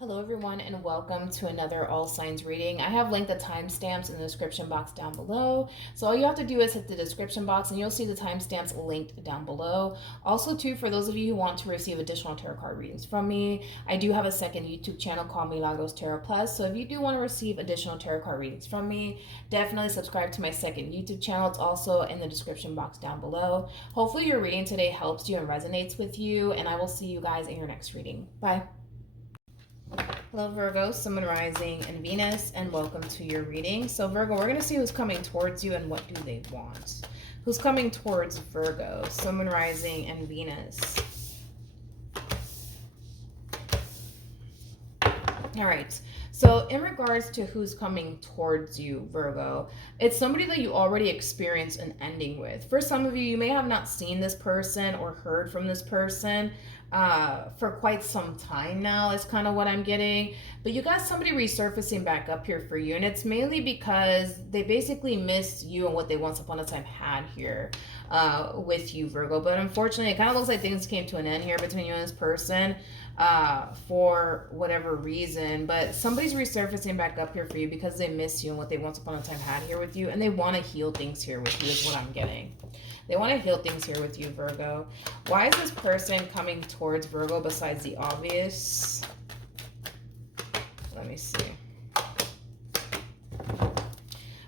Hello everyone and welcome to another all signs reading. I have linked the timestamps in the description box down below. So all you have to do is hit the description box and you'll see the timestamps linked down below. Also too, for those of you who want to receive additional tarot card readings from me, I do have a second YouTube channel called Milagros Tarot Plus. So if you do want to receive additional tarot card readings from me, definitely subscribe to my second YouTube channel. It's also in the description box down below. Hopefully your reading today helps you and resonates with you, and I will see you guys in your next reading. Bye. Hello Virgo, Sun, Moon, Rising, and Venus, and welcome to your reading. So Virgo, we're going to see who's coming towards you and what do they want. Who's coming towards Virgo, Sun, Moon, Rising, and Venus. All right. So in regards to who's coming towards you, Virgo, it's somebody that you already experienced an ending with. For some of you, you may have not seen this person or heard from this person for quite some time now, is kind of what I'm getting. But you got somebody resurfacing back up here for you, and it's mainly because they basically missed you and what they once upon a time had here with you, Virgo. But unfortunately, it kind of looks like things came to an end here between you and this person for whatever reason. But somebody's resurfacing back up here for you because they miss you and what they once upon a time had here with you, and they want to heal things here with you is what I'm getting. They want to heal things here with you, Virgo. Why is this person coming towards Virgo besides the obvious? Let me see.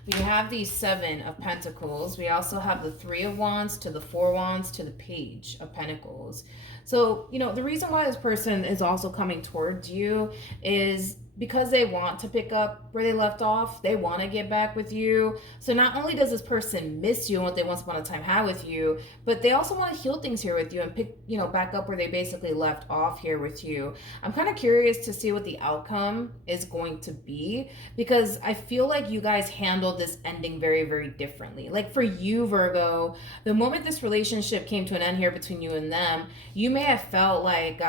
We have the Seven of Pentacles. We also have the Three of Wands to the Four of Wands to the Page of Pentacles. So, you know, the reason why this person is also coming towards you is because they want to pick up where they left off. They want to get back with you. So not only does this person miss you and what they once upon a time had with you, but they also want to heal things here with you and pick, you know, back up where they basically left off here with you. I'm kind of curious to see what the outcome is going to be, because I feel like you guys handled this ending very, very differently. Like for you, Virgo, the moment this relationship came to an end here between you and them, you may have felt like,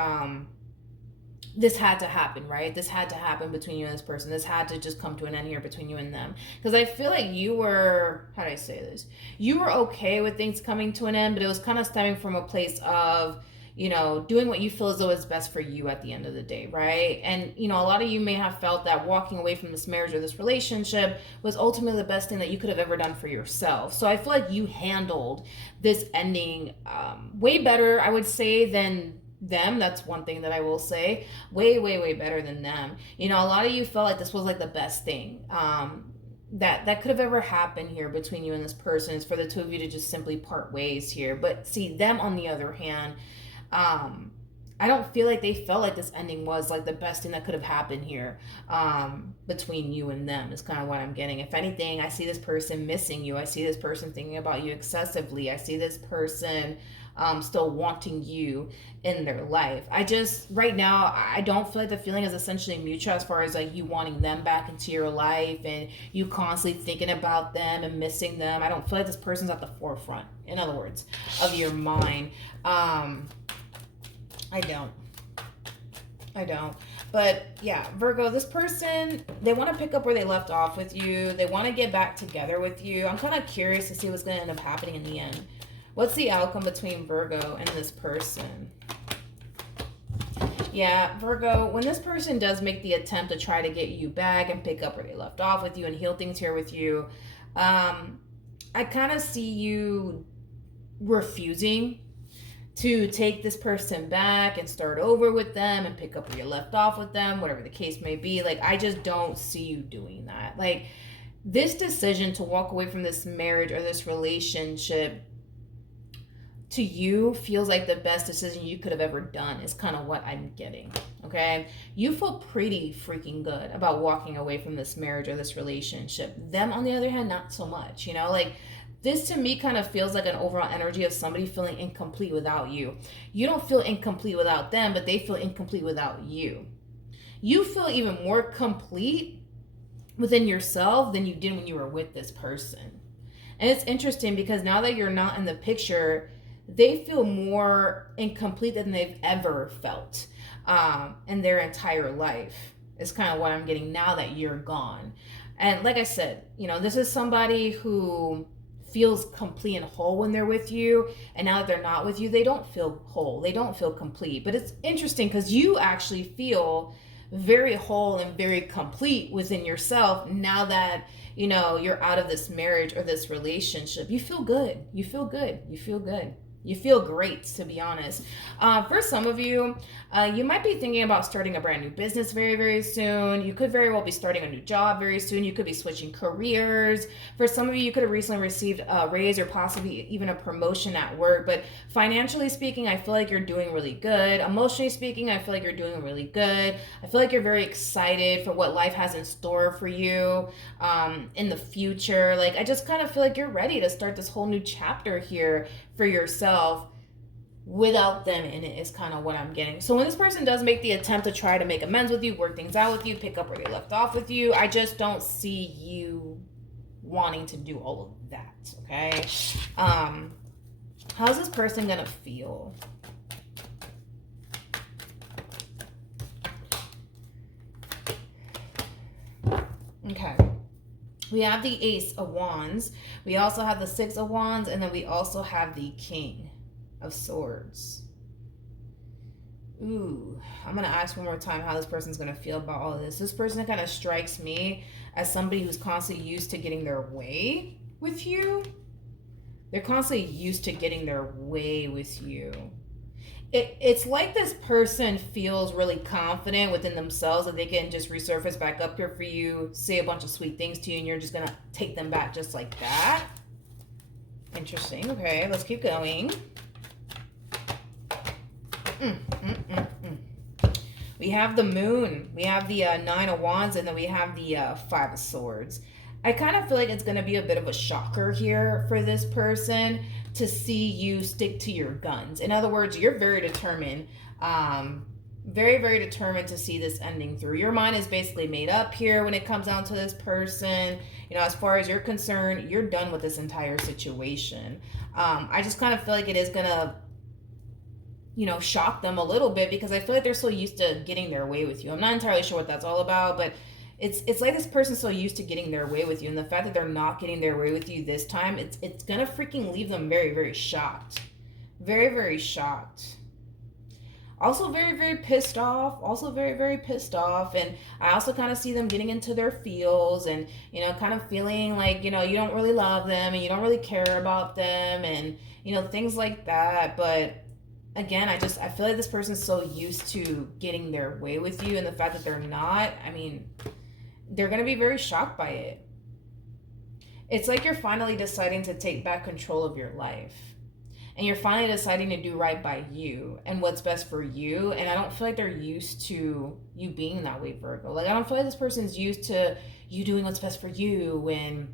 this had to happen, right? This had to happen between you and this person. This had to just come to an end here between you and them. Because I feel like you were, how do I say this? You were okay with things coming to an end, but it was kind of stemming from a place of, you know, doing what you feel as though is best for you at the end of the day, right? And, you know, a lot of you may have felt that walking away from this marriage or this relationship was ultimately the best thing that you could have ever done for yourself. So I feel like you handled this ending way better, I would say, than them. That's one thing that I will say. Way better than them. You know, a lot of you felt like this was like the best thing that could have ever happened here between you and this person, is for the two of you to just simply part ways here. But see, them on the other hand, I don't feel like they felt like this ending was like the best thing that could have happened here between you and them, is kind of what I'm getting. If anything, I see this person missing you. I see this person thinking about you excessively. I see this person still wanting you in their life. Right now, I don't feel like the feeling is essentially mutual, as far as like you wanting them back into your life and you constantly thinking about them and missing them. I don't feel like this person's at the forefront, in other words, of your mind. I don't. But yeah, Virgo, this person, they want to pick up where they left off with you. They want to get back together with you. I'm kind of curious to see what's going to end up happening in the end. What's the outcome between Virgo and this person? Yeah, Virgo, when this person does make the attempt to try to get you back and pick up where they left off with you and heal things here with you, I kind of see you refusing to take this person back and start over with them and pick up where you left off with them, whatever the case may be. Like, I just don't see you doing that. Like, this decision to walk away from this marriage or this relationship to you feels like the best decision you could have ever done, is kind of what I'm getting, okay? You feel pretty freaking good about walking away from this marriage or this relationship. Them, on the other hand, not so much, you know? Like, this to me kind of feels like an overall energy of somebody feeling incomplete without you. You don't feel incomplete without them, but they feel incomplete without you. You feel even more complete within yourself than you did when you were with this person. And it's interesting because now that you're not in the picture, they feel more incomplete than they've ever felt in their entire life. It's kind of what I'm getting now that you're gone. And like I said, you know, this is somebody who feels complete and whole when they're with you, and now that they're not with you, they don't feel whole, they don't feel complete. But it's interesting because you actually feel very whole and very complete within yourself now that, you know, you're out of this marriage or this relationship. You feel good. You feel good. You feel good. You feel great, to be honest. For some of you, you might be thinking about starting a brand new business very, very soon. You could very well be starting a new job very soon. You could be switching careers. For some of you, you could have recently received a raise or possibly even a promotion at work. But financially speaking, I feel like you're doing really good. Emotionally speaking, I feel like you're doing really good. I feel like you're very excited for what life has in store for you in the future. Like, I just kind of feel like you're ready to start this whole new chapter here for yourself without them in it, is kind of what I'm getting. So when this person does make the attempt to try to make amends with you, work things out with you, pick up where they left off with you, I just don't see you wanting to do all of that, okay? How's this person gonna feel? Okay. We have the Ace of Wands. We also have the Six of Wands. And then we also have the King of Swords. Ooh, I'm going to ask one more time how this person's going to feel about all of this. This person kind of strikes me as somebody who's constantly used to getting their way with you. They're constantly used to getting their way with you. It's like this person feels really confident within themselves that they can just resurface back up here for you, say a bunch of sweet things to you, and you're just going to take them back just like that. Interesting. Okay, let's keep going. We have the Moon. We have the Nine of Wands, and then we have the Five of Swords. I kind of feel like it's going to be a bit of a shocker here for this person to see you stick to your guns. In other words, you're very determined, very, very determined to see this ending through. Your mind is basically made up here when it comes down to this person. You know, as far as you're concerned, you're done with this entire situation. I just kind of feel like it is going to, you know, shock them a little bit because I feel like they're so used to getting their way with you. I'm not entirely sure what that's all about, but it's like this person's so used to getting their way with you, and the fact that they're not getting their way with you this time, it's gonna freaking leave them very, very shocked. Very, very shocked. Also very, very pissed off. Also very, very pissed off. And I also kind of see them getting into their feels and, you know, kind of feeling like, you know, you don't really love them and you don't really care about them and, you know, things like that. But again, I feel like this person's so used to getting their way with you, and the fact that they're not, I mean, they're going to be very shocked by it. It's like you're finally deciding to take back control of your life. And you're finally deciding to do right by you and what's best for you. And I don't feel like they're used to you being that way, Virgo. Like, I don't feel like this person's used to you doing what's best for you and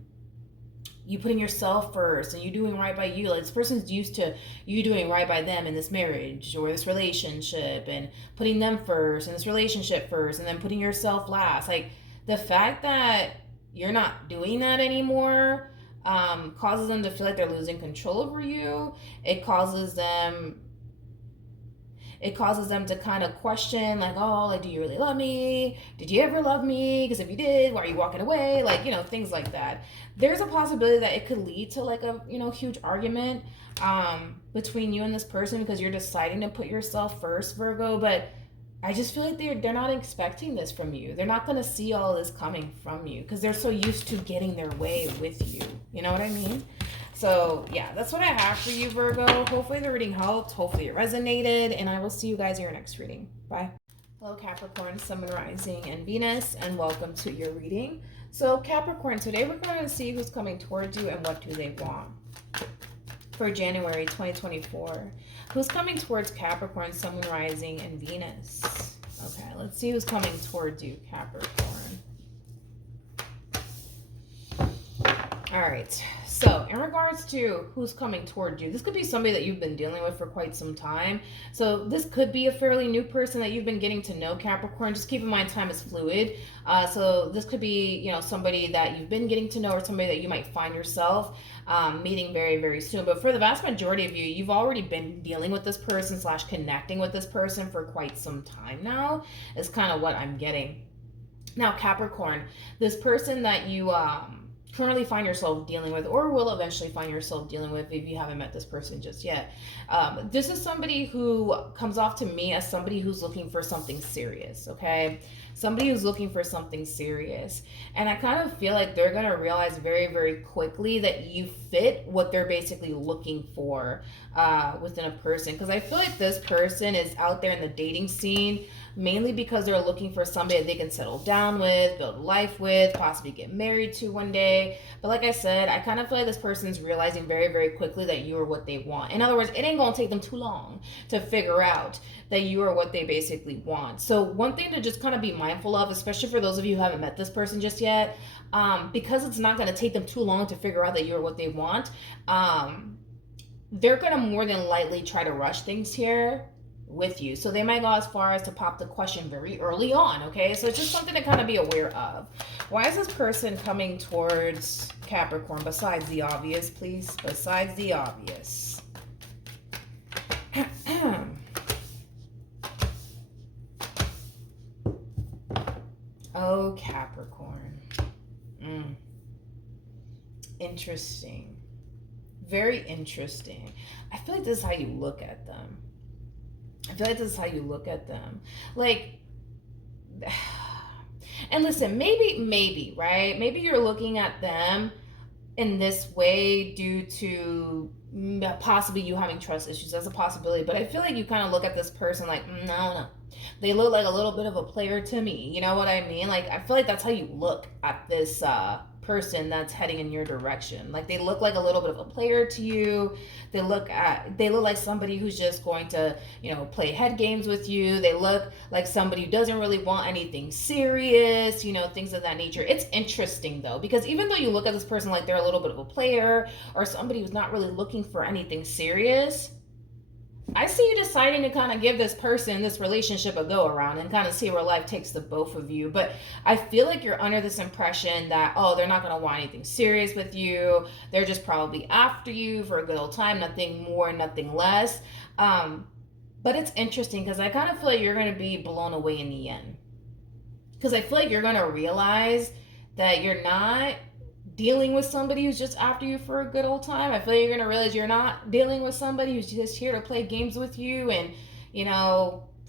you putting yourself first and you doing right by you. Like, this person's used to you doing right by them in this marriage or this relationship and putting them first and this relationship first and then putting yourself last. Like, the fact that you're not doing that anymore causes them to feel like they're losing control over you. It causes them to kind of question, like, oh, like, do you really love me? Did you ever love me? Because if you did, why are you walking away? Like, you know, things like that. There's a possibility that it could lead to like a, you know, huge argument between you and this person because you're deciding to put yourself first, Virgo. But I just feel like they're not expecting this from you. They're not going to see all this coming from you because they're so used to getting their way with you. You know what I mean? So, yeah, that's what I have for you, Virgo. Hopefully the reading helped. Hopefully it resonated. And I will see you guys in your next reading. Bye. Hello, Capricorn, Sun, Rising, and Venus, and welcome to your reading. So, Capricorn, today we're going to see who's coming towards you and what do they want for January 2024. Who's coming towards Capricorn, Sun, Rising, and Venus? Okay, let's see who's coming towards you, Capricorn. All right, so in regards to who's coming towards you, this could be somebody that you've been dealing with for quite some time. So this could be a fairly new person that you've been getting to know, Capricorn. Just keep in mind, time is fluid. So this could be, you know, somebody that you've been getting to know or somebody that you might find yourself meeting very, very soon. But for the vast majority of you, you've already been dealing with this person / connecting with this person for quite some time now, is kind of what I'm getting. Now, Capricorn, this person that you currently find yourself dealing with or will eventually find yourself dealing with if you haven't met this person just yet. This is somebody who comes off to me as somebody who's looking for something serious, okay? somebody who's looking for something serious. And I kind of feel like they're going to realize very, very quickly that you fit what they're basically looking for within a person. Because I feel like this person is out there in the dating scene mainly because they're looking for somebody that they can settle down with, build a life with, possibly get married to one day. But like I said, I kind of feel like this person's realizing very, very quickly that you are what they want. In other words, it ain't gonna take them too long to figure out that you are what they basically want. So one thing to just kind of be mindful of, especially for those of you who haven't met this person just yet, because it's not gonna take them too long to figure out that you are what they want, they're gonna more than likely try to rush things here with you. So they might go as far as to pop the question very early on, okay? So it's just something to kind of be aware of. Why is this person coming towards Capricorn besides the obvious, please? Besides the obvious. Oh, Capricorn. Interesting. Very interesting. I feel like this is how you look at them. Like, and listen, maybe, right? Maybe you're looking at them in this way due to possibly you having trust issues. That's a possibility. But I feel like you kind of look at this person like, no. They look like a little bit of a player to me. You know what I mean? Like, I feel like that's how you look at this person that's heading in your direction. Like, they look like a little bit of a player to you. They look like somebody who's just going to, play head games with you. They look like somebody who doesn't really want anything serious, things of that nature. It's interesting though, because even though you look at this person like they're a little bit of a player or somebody who's not really looking for anything serious, I see you deciding to kind of give this person, this relationship, a go around and kind of see where life takes the both of you. But I feel like you're under this impression that, they're not going to want anything serious with you. They're just probably after you for a good old time, nothing more, nothing less. But it's interesting because I kind of feel like you're going to be blown away in the end. Because I feel like you're going to realize that you're not dealing with somebody who's just after you for a good old time. I feel like you're going to realize you're not dealing with somebody who's just here to play games with you and,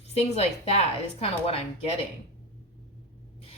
things like that is kind of what I'm getting.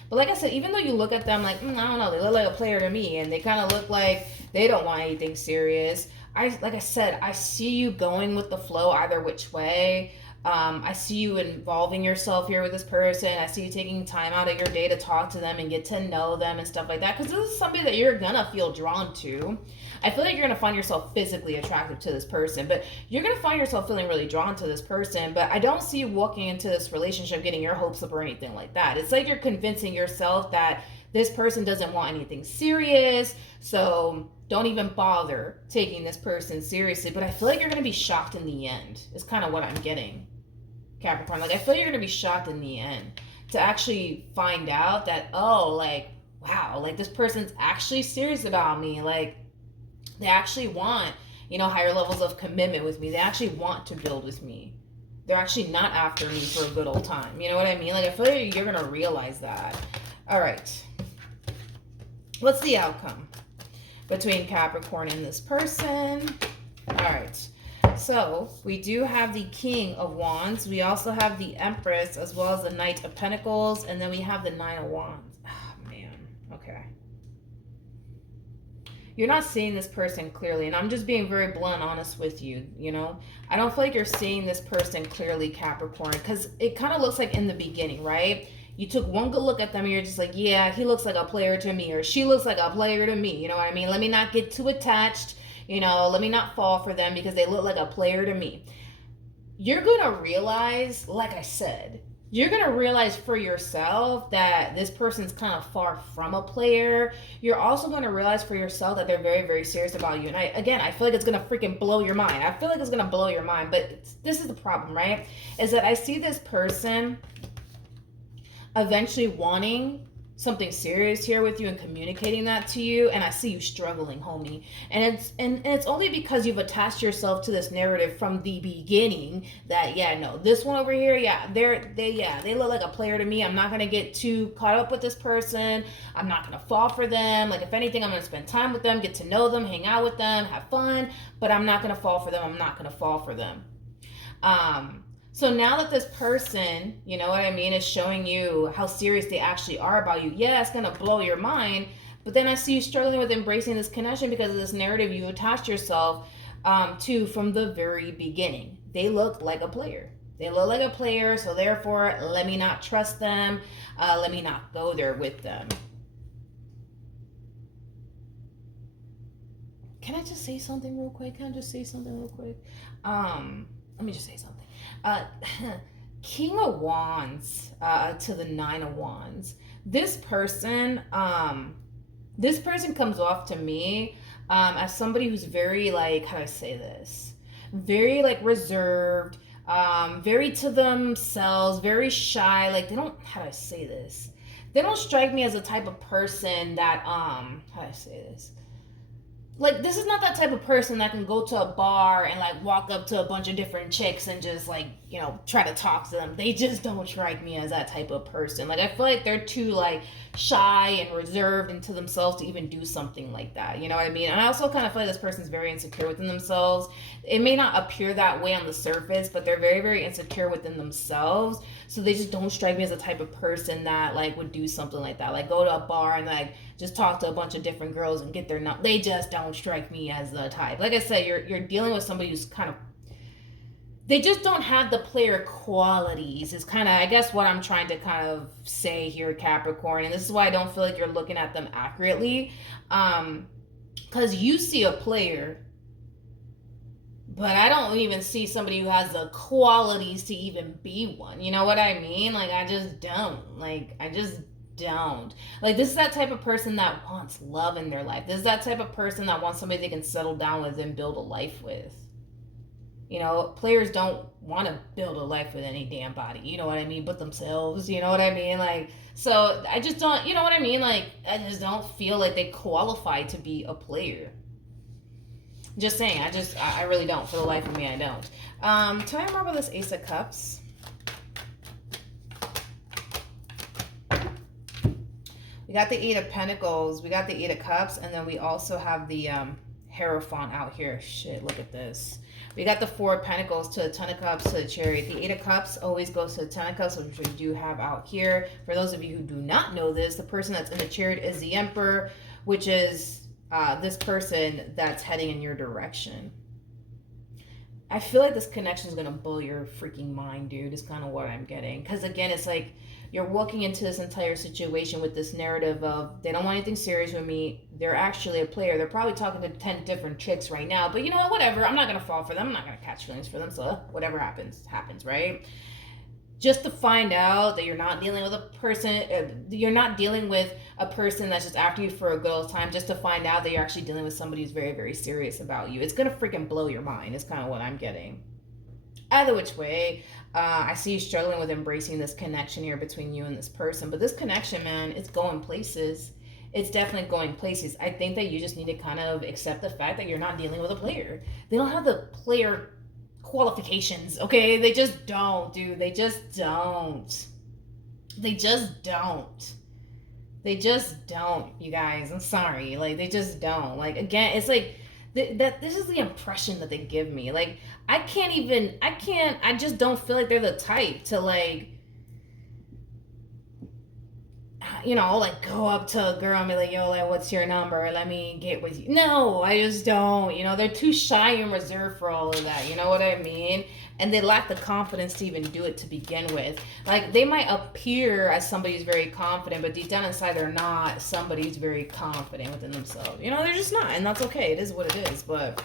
But like I said, even though you look at them like, I don't know, they look like a player to me and they kind of look like they don't want anything serious. Like I said, I see you going with the flow either which way. I see you involving yourself here with this person. I see you taking time out of your day to talk to them and get to know them and stuff like that. Because this is somebody that you're going to feel drawn to. I feel like you're going to find yourself physically attractive to this person. But you're going to find yourself feeling really drawn to this person. But I don't see you walking into this relationship getting your hopes up or anything like that. It's like you're convincing yourself that this person doesn't want anything serious. So don't even bother taking this person seriously. But I feel like you're going to be shocked in the end. Is kind of what I'm getting. Capricorn, like I feel you're gonna be shocked in the end to actually find out that wow, like this person's actually serious about me. Like they actually want, higher levels of commitment with me. They actually want to build with me. They're actually not after me for a good old time. You know what I mean? Like I feel like you're gonna realize that. All right, what's the outcome between Capricorn and this person? All right. So we do have the King of Wands. We also have the Empress as well as the Knight of Pentacles. And then we have the Nine of Wands. Oh, man. Okay. You're not seeing this person clearly. And I'm just being very blunt honest with you, I don't feel like you're seeing this person clearly, Capricorn. Because it kind of looks like in the beginning, right? You took one good look at them and you're just like, yeah, he looks like a player to me. Or she looks like a player to me. You know what I mean? Let me not get too attached. Let me not fall for them because they look like a player to me. You're going to realize, like I said, you're going to realize for yourself that this person's kind of far from a player. You're also going to realize for yourself that they're very, very serious about you. And I feel like it's going to freaking blow your mind. I feel like it's going to blow your mind. But this is the problem, right? Is that I see this person eventually wanting something serious here with you and communicating that to you, and I see you struggling, homie. And it's only because you've attached yourself to this narrative from the beginning that this one over here, they look like a player to me. I'm not gonna get too caught up with this person. I'm not gonna fall for them. Like if anything, I'm gonna spend time with them, get to know them, hang out with them, have fun, but I'm not gonna fall for them. So now that this person, you know what I mean, is showing you how serious they actually are about you, yeah, it's going to blow your mind. But then I see you struggling with embracing this connection because of this narrative you attached yourself to from the very beginning. They look like a player. They look like a player, so therefore, let me not trust them. Let me not go there with them. Can I just say something real quick? Let me just say something. King of Wands to the Nine of Wands. This person comes off to me as somebody who's very, like, how do I say this? Very, like, reserved, very to themselves, very shy. Like, they don't, how do I say this? They don't strike me as a type of person that, how do I say this? Like, this is not that type of person that can go to a bar and, like, walk up to a bunch of different chicks and just, like, you know, try to talk to them. They just don't strike me as that type of person. Like, I feel like they're too, like, shy and reserved into themselves to even do something like that. You know what I mean? And I also kind of feel like this person's very insecure within themselves. It may not appear that way on the surface, but they're very, very insecure within themselves. So they just don't strike me as the type of person that, like, would do something like that. Like, go to a bar and, like, just talk to a bunch of different girls and get their number. They just don't strike me as the type. Like I said, you're dealing with somebody who's kind of, they just don't have the player qualities is kind of, I guess, what I'm trying to kind of say here, Capricorn. And this is why I don't feel like you're looking at them accurately, because you see a player, but I don't even see somebody who has the qualities to even be one. You know what I mean? Like, I just don't. Like, I just don't. Like, this is that type of person that wants love in their life. This is that type of person that wants somebody they can settle down with and build a life with. You know, players don't want to build a life with any damn body, you know what I mean, but themselves, you know what I mean? Like, so I just don't, you know what I mean? Like, I just don't feel like they qualify to be a player. Just saying, I really don't. For the life of me, I don't. Tell me more about this Ace of Cups. We got the Eight of Pentacles, we got the Eight of Cups, and then we also have the Hierophant out here. Shit, look at this. We got the Four of Pentacles to the Ten of Cups to the Chariot. The Eight of Cups always goes to the Ten of Cups, which we do have out here. For those of you who do not know this, the person that's in the Chariot is the Emperor, which is this person that's heading in your direction. I feel like this connection is going to blow your freaking mind, dude, is kind of what I'm getting. Because, again, it's like you're walking into this entire situation with this narrative of they don't want anything serious with me. They're actually a player. They're probably talking to 10 different chicks right now. But, you know, whatever. I'm not going to fall for them. I'm not going to catch feelings for them. So whatever happens, happens, right? Just to find out that you're not dealing with a person, you're not dealing with a person that's just after you for a good old time, just to find out that you're actually dealing with somebody who's very, very serious about you. It's going to freaking blow your mind is kind of what I'm getting. Either which way, I see you struggling with embracing this connection here between you and this person. But this connection, man, it's going places. It's definitely going places. I think that you just need to kind of accept the fact that you're not dealing with a player. They don't have the player qualifications, okay? They just don't, dude. They just don't. They just don't. They just don't, you guys. I'm sorry. Like, they just don't. Like, again, it's like that this is the impression that they give me. Like, I just don't feel like they're the type to, like, you know, like, go up to a girl and be like, yo, like, what's your number? Let me get with you. No, I just don't. You know, they're too shy and reserved for all of that. You know what I mean? And they lack the confidence to even do it to begin with. Like, they might appear as somebody who's very confident, but deep down inside, they're not somebody who's very confident within themselves. You know, they're just not. And that's okay. It is what it is. But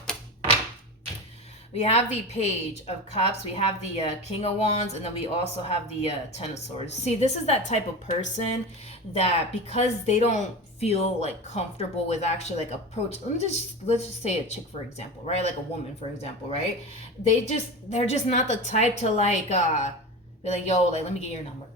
we have the Page of Cups, we have the King of Wands, and then we also have the Ten of Swords. See, this is that type of person that, because they don't feel like comfortable with actually like approach, let's just say a chick, for example, right? Like a woman, for example, right? They're just not the type to like be like, yo, like, let me get your number.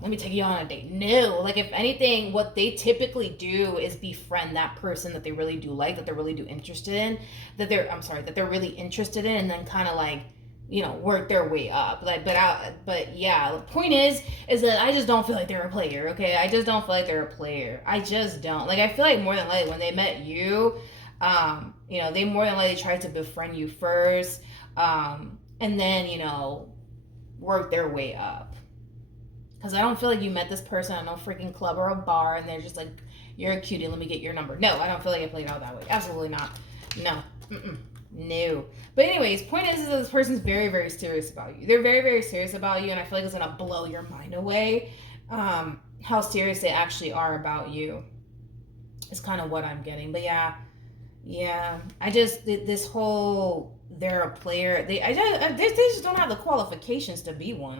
Let me take you on a date. No, like, if anything, what they typically do is befriend that person that they really do like, that they're really interested in, that they're really interested in, and then kind of like, you know, work their way up. Like, but yeah, the point is that I just don't feel like they're a player. Okay, I just don't feel like they're a player. I just don't. Like, I feel like more than likely when they met you, you know, they more than likely tried to befriend you first, and then, you know, work their way up. Because I don't feel like you met this person at no freaking club or a bar and they're just like, you're a cutie, let me get your number. No, I don't feel like I played out that way. Absolutely not. No. No. But anyways, point is that this person's very, very serious about you. They're very, very serious about you, and I feel like it's going to blow your mind away how serious they actually are about you. It's kind of what I'm getting. But yeah. I just, this whole, they're a player. They just don't have the qualifications to be one.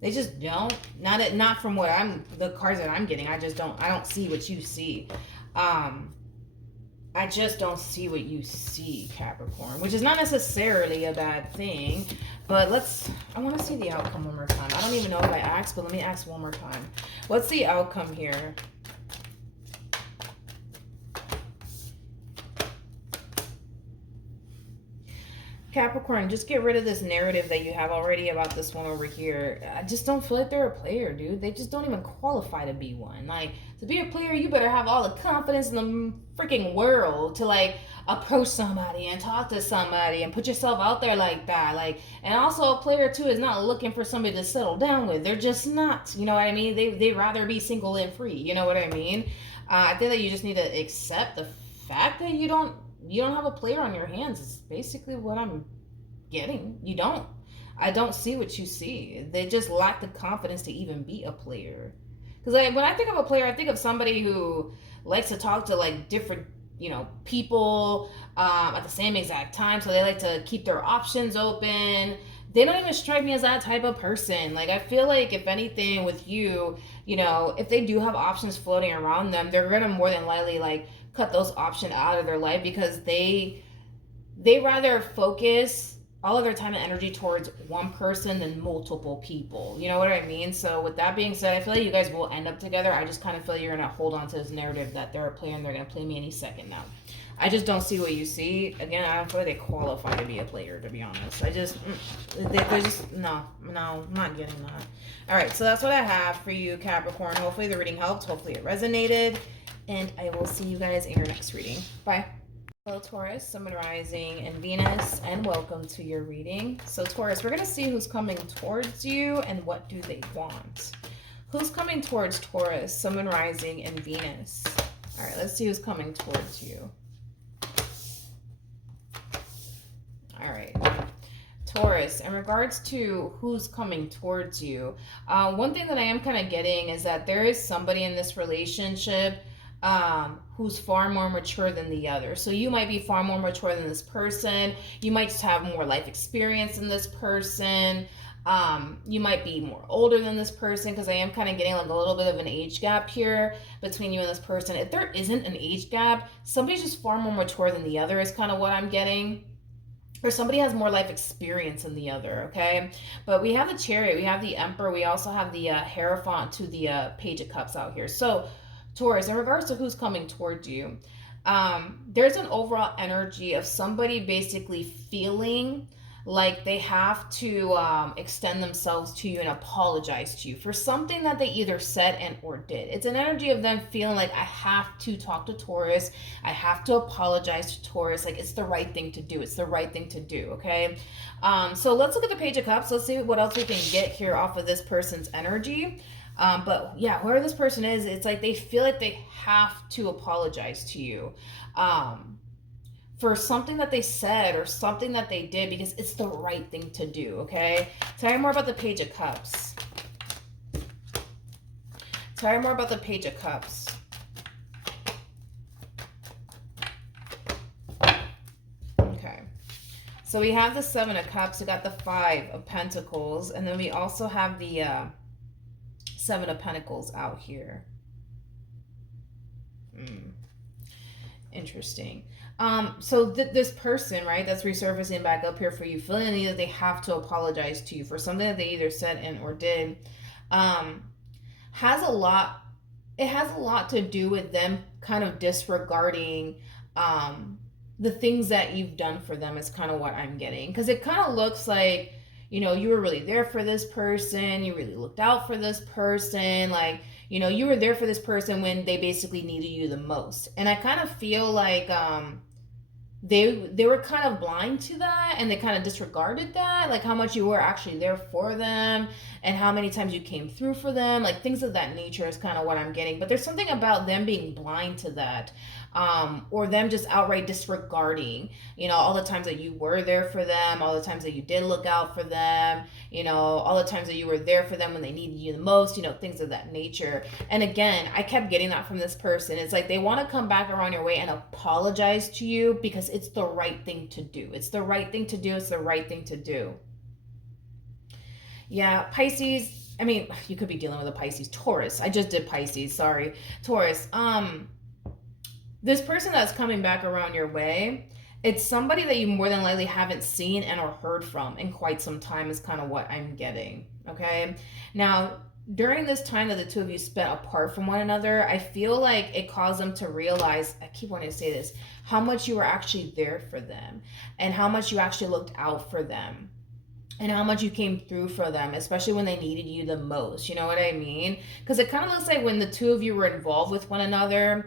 They just don't. Not from what the cards that I'm getting. I don't see what you see. I just don't see what you see, Capricorn, which is not necessarily a bad thing, but I want to see the outcome one more time. I don't even know if I asked, but let me ask one more time. What's the outcome here? Capricorn, just get rid of this narrative that you have already about this one over here. I just don't feel like they're a player, dude. They just don't even qualify to be one. Like, to be a player, you better have all the confidence in the freaking world to, like, approach somebody and talk to somebody and put yourself out there like that. Like, and also a player, too, is not looking for somebody to settle down with. They're just not. You know what I mean? They'd rather be single and free. You know what I mean? I think that you just need to accept the fact that you don't have a player on your hands. It's basically what I'm getting. You don't. I don't see what you see. They just lack the confidence to even be a player. Because when I think of a player, I think of somebody who likes to talk to like different, people at the same exact time. So they like to keep their options open. They don't even strike me as that type of person. Like, I feel like if anything with you, if they do have options floating around them, they're going to more than likely like cut those options out of their life because they rather focus all of their time and energy towards one person than multiple people. You know what I mean? So with that being said, I feel like you guys will end up together. I just kind of feel you're going to hold on to this narrative that they're a player and they're going to play me any second now. I just don't see what you see. Again, I don't feel like they qualify to be a player, to be honest. They're just, no, I'm not getting that. All right, so that's what I have for you, Capricorn. Hopefully the reading helped. Hopefully it resonated. And I will see you guys in your next reading. Bye. Hello, Taurus, Sun, Rising, and Venus, and welcome to your reading. So, Taurus, we're going to see who's coming towards you and what do they want. Who's coming towards Taurus, Sun, Rising, and Venus? All right, let's see who's coming towards you. All right. Taurus, in regards to who's coming towards you, one thing that I am kind of getting is that there is somebody in this relationship who's far more mature than the other. So you might be far more mature than this person. You might just have more life experience than this person. You might be more older than this person, because I am kind of getting like a little bit of an age gap here between you and this person. If there isn't an age gap, somebody's just far more mature than the other is kind of what I'm getting. Or somebody has more life experience than the other, okay? But we have the Chariot, we have the Emperor, we also have the Hierophant to the Page of Cups out here. So Taurus, in regards to who's coming towards you, there's an overall energy of somebody basically feeling like they have to extend themselves to you and apologize to you for something that they either said and or did. It's an energy of them feeling like, I have to talk to Taurus, I have to apologize to Taurus, like it's the right thing to do, it's the right thing to do, okay? So let's look at the Page of Cups. Let's see what else we can get here off of this person's energy. But yeah, whoever this person is, it's like they feel like they have to apologize to you for something that they said or something that they did, because it's the right thing to do, okay? Tell me more about the Page of Cups. Tell me more about the Page of Cups. Okay. So we have the Seven of Cups, we got the Five of Pentacles, and then we also have the Seven of Pentacles out here. Interesting. So this person, right, that's resurfacing back up here for you, feeling that they have to apologize to you for something that they either said and or did, has a lot to do with them kind of disregarding the things that you've done for them, is kind of what I'm getting. Because it kind of looks like, you were really there for this person, you really looked out for this person, like, you were there for this person when they basically needed you the most. And I kind of feel like they were kind of blind to that, and they kind of disregarded that, like how much you were actually there for them and how many times you came through for them, like things of that nature is kind of what I'm getting. But there's something about them being blind to that, or them just outright disregarding, all the times that you were there for them, all the times that you did look out for them, all the times that you were there for them when they needed you the most, things of that nature. And again, I kept getting that from this person. It's like they want to come back around your way and apologize to you because it's the right thing to do. It's the right thing to do. It's the right thing to do. Yeah, Pisces. I mean, you could be dealing with a Pisces. Taurus. I just did Pisces. Sorry. Taurus. This person that's coming back around your way, it's somebody that you more than likely haven't seen and or heard from in quite some time is kind of what I'm getting. Okay. Now, during this time that the two of you spent apart from one another, I feel like it caused them to realize, I keep wanting to say this, how much you were actually there for them and how much you actually looked out for them and how much you came through for them, especially when they needed you the most. You know what I mean? Because it kind of looks like when the two of you were involved with one another,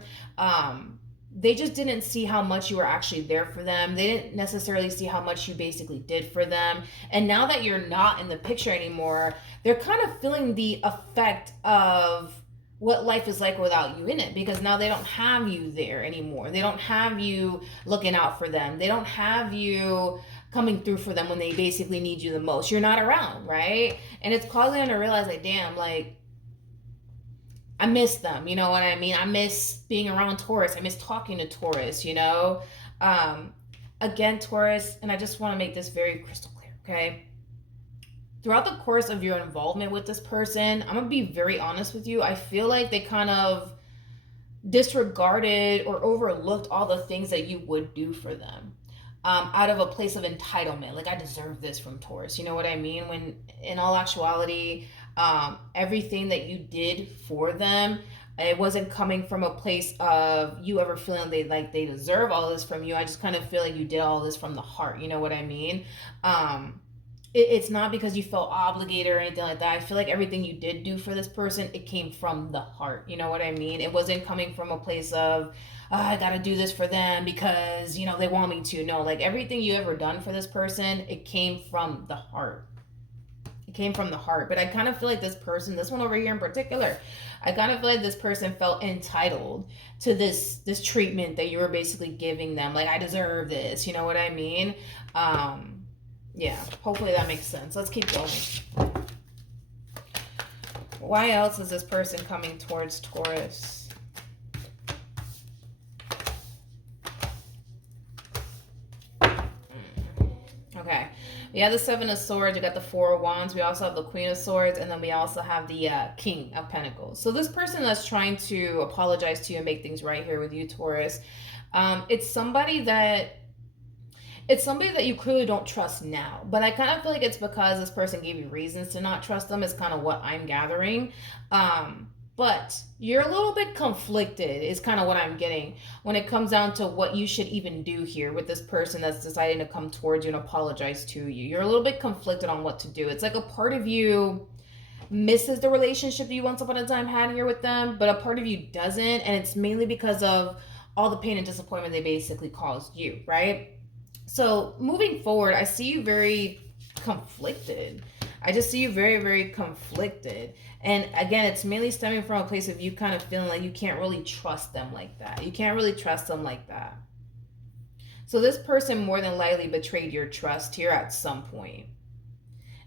they just didn't see how much you were actually there for them. They didn't necessarily see how much you basically did for them. And now that you're not in the picture anymore, they're kind of feeling the effect of what life is like without you in it, because now they don't have you there anymore. They don't have you looking out for them. They don't have you coming through for them when they basically need you the most. You're not around, right? And it's causing them to realize, like, damn, like, I miss them, you know what I mean? I miss being around Taurus. I miss talking to Taurus, Again, Taurus, and I just want to make this very crystal clear, okay? Throughout the course of your involvement with this person, I'm going to be very honest with you. I feel like they kind of disregarded or overlooked all the things that you would do for them. Out of a place of entitlement, like I deserve this from Taurus, you know what I mean? When in all actuality, everything that you did for them, it wasn't coming from a place of you ever feeling they deserve all this from you. I just kind of feel like you did all this from the heart, you know what I mean? It's not because you felt obligated or anything like that. I feel like everything you did do for this person, it came from the heart, you know what I mean? It wasn't coming from a place of, oh, I gotta do this for them because they want me to. No, like everything you ever done for this person, it came from the heart. It came from the heart. But I kind of feel like this person, this one over here in particular, I kind of feel like this person felt entitled to this treatment that you were basically giving them. Like, I deserve this, you know what I mean? Yeah, hopefully that makes sense. Let's keep going. Why else is this person coming towards Taurus? Okay. We have the Seven of Swords. You got the Four of Wands. We also have the Queen of Swords. And then we also have the King of Pentacles. So this person that's trying to apologize to you and make things right here with you, Taurus, it's somebody that you clearly don't trust now. But I kind of feel like it's because this person gave you reasons to not trust them is kind of what I'm gathering. But you're a little bit conflicted is kind of what I'm getting when it comes down to what you should even do here with this person that's deciding to come towards you and apologize to you. You're a little bit conflicted on what to do. It's like a part of you misses the relationship you once upon a time had here with them, but a part of you doesn't. And it's mainly because of all the pain and disappointment they basically caused you, right? So moving forward, I see you very conflicted. I just see you very, very conflicted. And again, it's mainly stemming from a place of you kind of feeling like you can't really trust them like that. You can't really trust them like that. So this person more than likely betrayed your trust here at some point.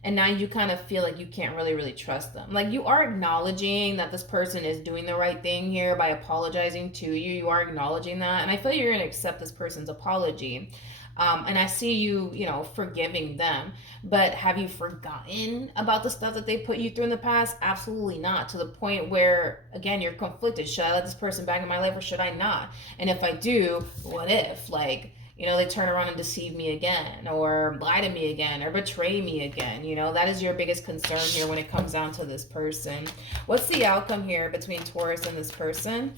And now you kind of feel like you can't really trust them. Like, you are acknowledging that this person is doing the right thing here by apologizing to you. You are acknowledging that. And I feel like you're going to accept this person's apology. And I see you, forgiving them. But have you forgotten about the stuff that they put you through in the past? Absolutely not. To the point where, again, you're conflicted. Should I let this person back in my life or should I not? And if I do, what if? Like, they turn around and deceive me again or lie to me again or betray me again. That is your biggest concern here when it comes down to this person. What's the outcome here between Taurus and this person?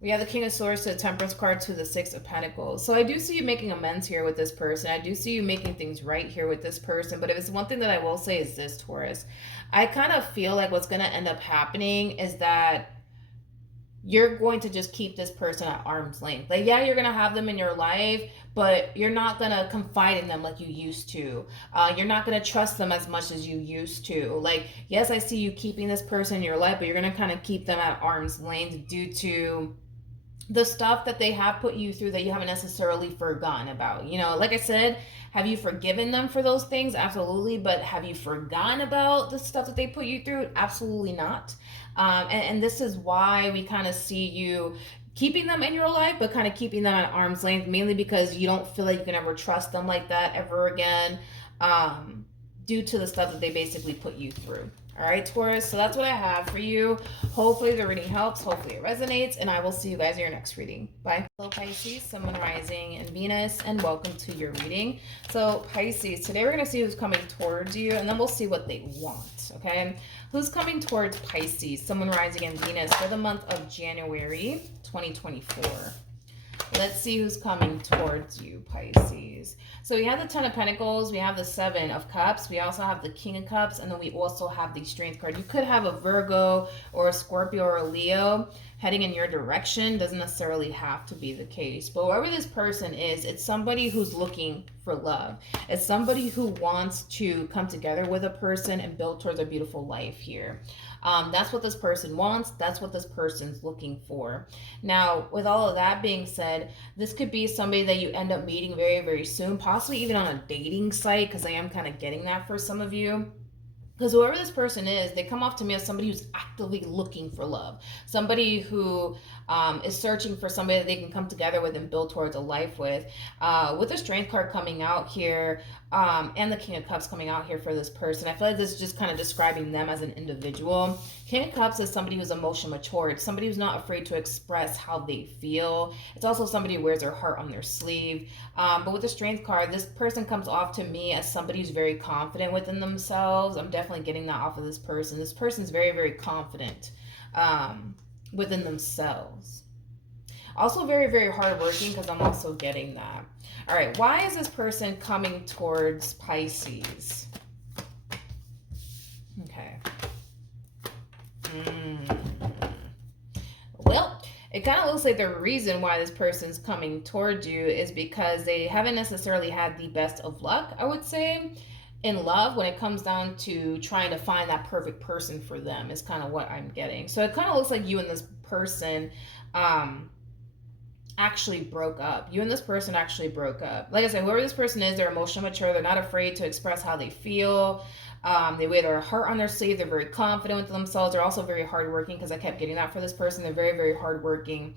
We have the King of Swords to the Temperance card to the Six of Pentacles. So I do see you making amends here with this person. I do see you making things right here with this person. But if it's one thing that I will say is this, Taurus. I kind of feel like what's going to end up happening is that you're going to just keep this person at arm's length. Like, yeah, you're going to have them in your life, but you're not going to confide in them like you used to. You're not going to trust them as much as you used to. Like, yes, I see you keeping this person in your life, but you're going to kind of keep them at arm's length due to the stuff that they have put you through that you haven't necessarily forgotten about. You know, like I said, have you forgiven them for those things? Absolutely. But have you forgotten about the stuff that they put you through? Absolutely not. And this is why we kind of see you keeping them in your life, but kind of keeping them at arm's length, mainly because you don't feel like you can ever trust them like that ever again, due to the stuff that they basically put you through. All right, Taurus, so that's what I have for you. Hopefully the reading helps. Hopefully it resonates, and I will see you guys in your next reading. Bye. Hello, Pisces, Sun, Moon, Rising, and Venus, and welcome to your reading. So, Pisces, today we're going to see who's coming towards you, and then we'll see what they want, okay? Who's coming towards Pisces, Sun, Moon, Rising, and Venus for the month of January 2024. Let's see who's coming towards you, Pisces. So we have the Ten of Pentacles, we have the Seven of Cups, we also have the King of Cups, and then we also have the Strength card. You could have a Virgo or a Scorpio or a Leo heading in your direction. Doesn't necessarily have to be the case. But whoever this person is, it's somebody who's looking for love. It's somebody who wants to come together with a person and build towards a beautiful life here. That's what this person wants. That's what this person's looking for. Now, with all of that being said, this could be somebody that you end up meeting very, very soon, possibly even on a dating site, because I am kind of getting that for some of you. Because whoever this person is, they come off to me as somebody who's actively looking for love. Somebody who is searching for somebody that they can come together with and build towards a life with. With the Strength card coming out here, and the King of Cups coming out here for this person, I feel like this is just kind of describing them as an individual. King of Cups is somebody who's emotionally mature. It's somebody who's not afraid to express how they feel. It's also somebody who wears their heart on their sleeve. But with the Strength card, this person comes off to me as somebody who's very confident within themselves. I'm definitely getting that off of this person. This person's very, very confident within themselves. Also very, very hardworking, because I'm also getting that. All right, why is this person coming towards Pisces? Okay. Well, it kind of looks like the reason why this person's coming towards you is because they haven't necessarily had the best of luck, I would say, in love when it comes down to trying to find that perfect person for them is kind of what I'm getting. So it kind of looks like you and this person actually broke up. You and this person actually broke up. Like I said, whoever this person is, they're emotionally mature. They're not afraid to express how they feel. They wear their heart on their sleeve. They're very confident with themselves. They're also very hardworking, because I kept getting that for this person. They're very, very hardworking.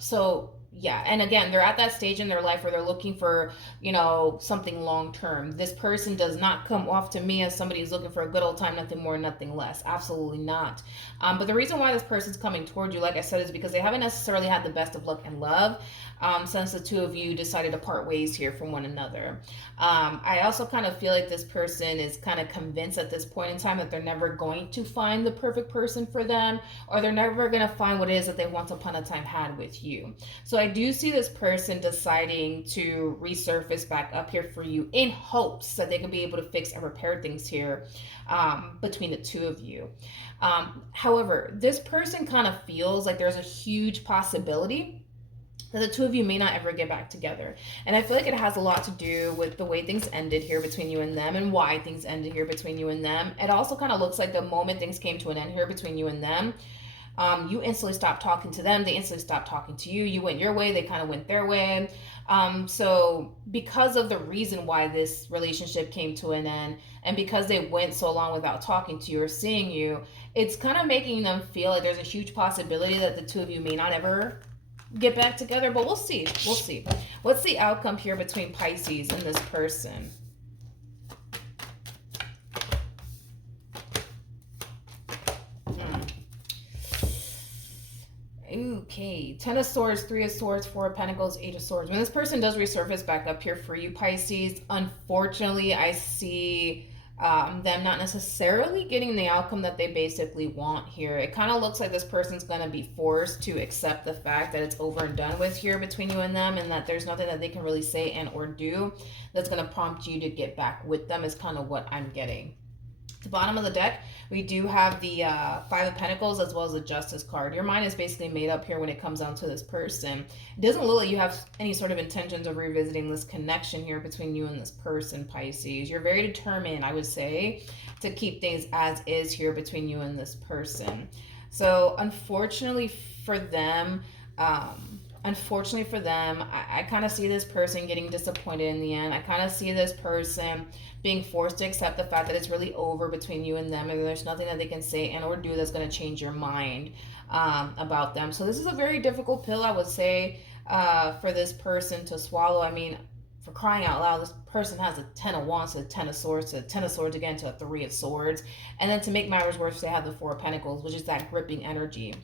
So yeah, and again, they're at that stage in their life where they're looking for, you know, something long term. This person does not come off to me as somebody who's looking for a good old time, nothing more, nothing less. Absolutely not. But the reason why this person's coming toward you, like I said, is because they haven't necessarily had the best of luck in love since the two of you decided to part ways here from one another. I also kind of feel like this person is kind of convinced at this point in time that they're never going to find the perfect person for them, or they're never going to find what it is that they once upon a time had with you. So I do see this person deciding to resurface back up here for you in hopes that they can be able to fix and repair things here between the two of you. However, this person kind of feels like there's a huge possibility that the two of you may not ever get back together. And I feel like it has a lot to do with the way things ended here between you and them, and why things ended here between you and them. It also kind of looks like the moment things came to an end here between you and them, you instantly stopped talking to them. They instantly stopped talking to you. You went your way. They kind of went their way. So because of the reason why this relationship came to an end, and because they went so long without talking to you or seeing you, it's kind of making them feel like there's a huge possibility that the two of you may not ever get back together. But we'll see. We'll see. What's the outcome here between Pisces and this person? Okay, Ten of Swords, Three of Swords, Four of Pentacles, Eight of Swords. When this person does resurface back up here for you, Pisces, unfortunately, I see them not necessarily getting the outcome that they basically want here. It kind of looks like this person's going to be forced to accept the fact that it's over and done with here between you and them, and that there's nothing that they can really say and or do that's going to prompt you to get back with them, is kind of what I'm getting. At the bottom of the deck, we do have the Five of Pentacles as well as the Justice card. Your mind is basically made up here when it comes down to this person. It doesn't look like you have any sort of intentions of revisiting this connection here between you and this person, Pisces. You're very determined, I would say, to keep things as is here between you and this person. So unfortunately for them, I kind of see this person getting disappointed in the end. I kind of see this person being forced to accept the fact that it's really over between you and them, and there's nothing that they can say and or do that's going to change your mind about them. So this is a very difficult pill, I would say, for this person to swallow. I mean, for crying out loud, this person has a 10 of Wands to a 10 of Swords to a 10 of Swords again to a 3 of Swords. And then to make matters worse, they have the 4 of Pentacles, which is that gripping energy.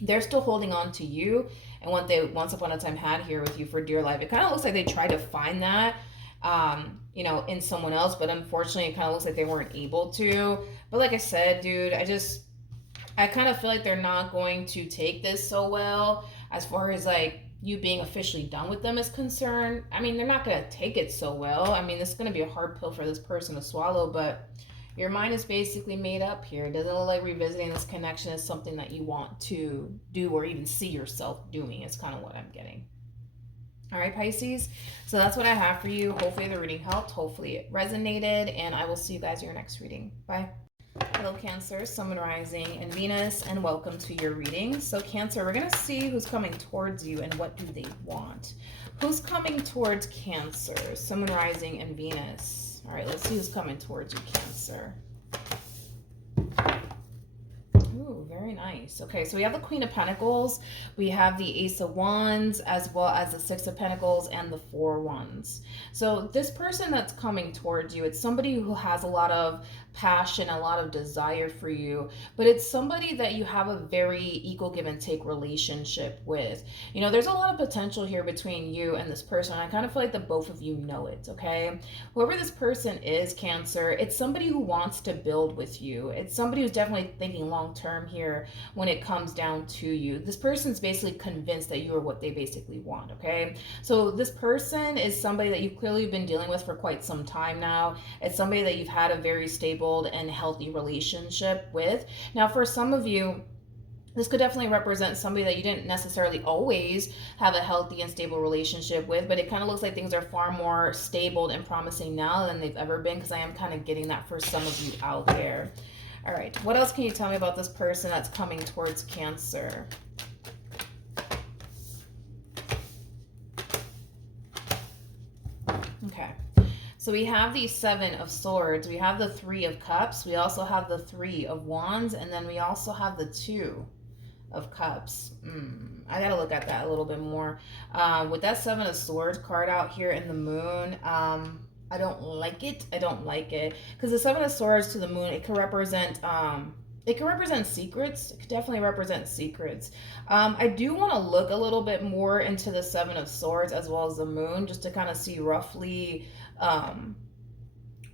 They're still holding on to you and what they once upon a time had here with you for dear life. It kind of looks like they tried to find that, you know, in someone else, but unfortunately it kind of looks like they weren't able to. But like I said, dude, I kind of feel like they're not going to take this so well as far as like you being officially done with them is concerned. I mean, they're not going to take it so well. I mean, this is going to be a hard pill for this person to swallow, but your mind is basically made up here. It doesn't look like revisiting this connection is something that you want to do or even see yourself doing. It's kind of what I'm getting. All right, Pisces. So that's what I have for you. Hopefully the reading helped. Hopefully it resonated. And I will see you guys in your next reading. Bye. Hello, Cancer, Sun, Rising, and Venus, and welcome to your reading. So, Cancer, we're going to see who's coming towards you and what do they want. Who's coming towards Cancer, Sun, Rising, and Venus? All right, let's see who's coming towards you, Cancer. Ooh, very nice. Okay, so we have the Queen of Pentacles, we have the Ace of Wands, as well as the Six of Pentacles and the Four of Wands. So this person that's coming towards you, it's somebody who has a lot of passion, a lot of desire for you, but it's somebody that you have a very equal give and take relationship with. You know, there's a lot of potential here between you and this person. I kind of feel like that both of you know it, okay? Whoever this person is, Cancer, it's somebody who wants to build with you. It's somebody who's definitely thinking long term here when it comes down to you. This person's basically convinced that you are what they basically want, okay? So this person is somebody that you've clearly been dealing with for quite some time now. It's somebody that you've had a very stable and healthy relationship with. Now, for some of you, this could definitely represent somebody that you didn't necessarily always have a healthy and stable relationship with, but it kind of looks like things are far more stable and promising now than they've ever been, because I am kind of getting that for some of you out there. All right, what else can you tell me about this person that's coming towards Cancer? Okay. So we have the Seven of Swords, we have the Three of Cups, we also have the Three of Wands, and then we also have the Two of Cups. I gotta look at that a little bit more. With that Seven of Swords card out here in the Moon, I don't like it. I don't like it. Because the Seven of Swords to the Moon, it could represent secrets. It could definitely represent secrets. I do want to look a little bit more into the Seven of Swords as well as the Moon, just to kind of see roughly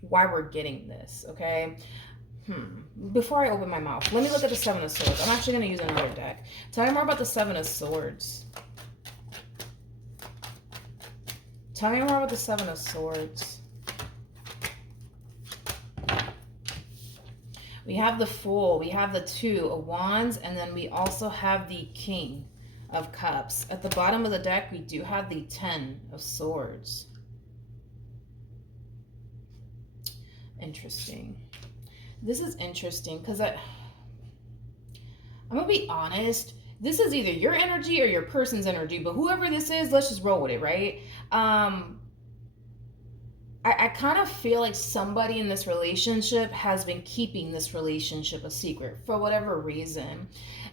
why we're getting this, okay? Before I open my mouth, let me look at the Seven of Swords. I'm actually going to use another deck. Tell me more about the Seven of Swords. Tell me more about the Seven of Swords. We have the Fool, we have the Two of Wands, and then we also have the King of Cups. At the bottom of the deck, we do have the Ten of Swords. Interesting. This is interesting because I'm gonna be honest, this is either your energy or your person's energy, but whoever this is, let's just roll with it, right? I kind of feel like somebody in this relationship has been keeping this relationship a secret for whatever reason.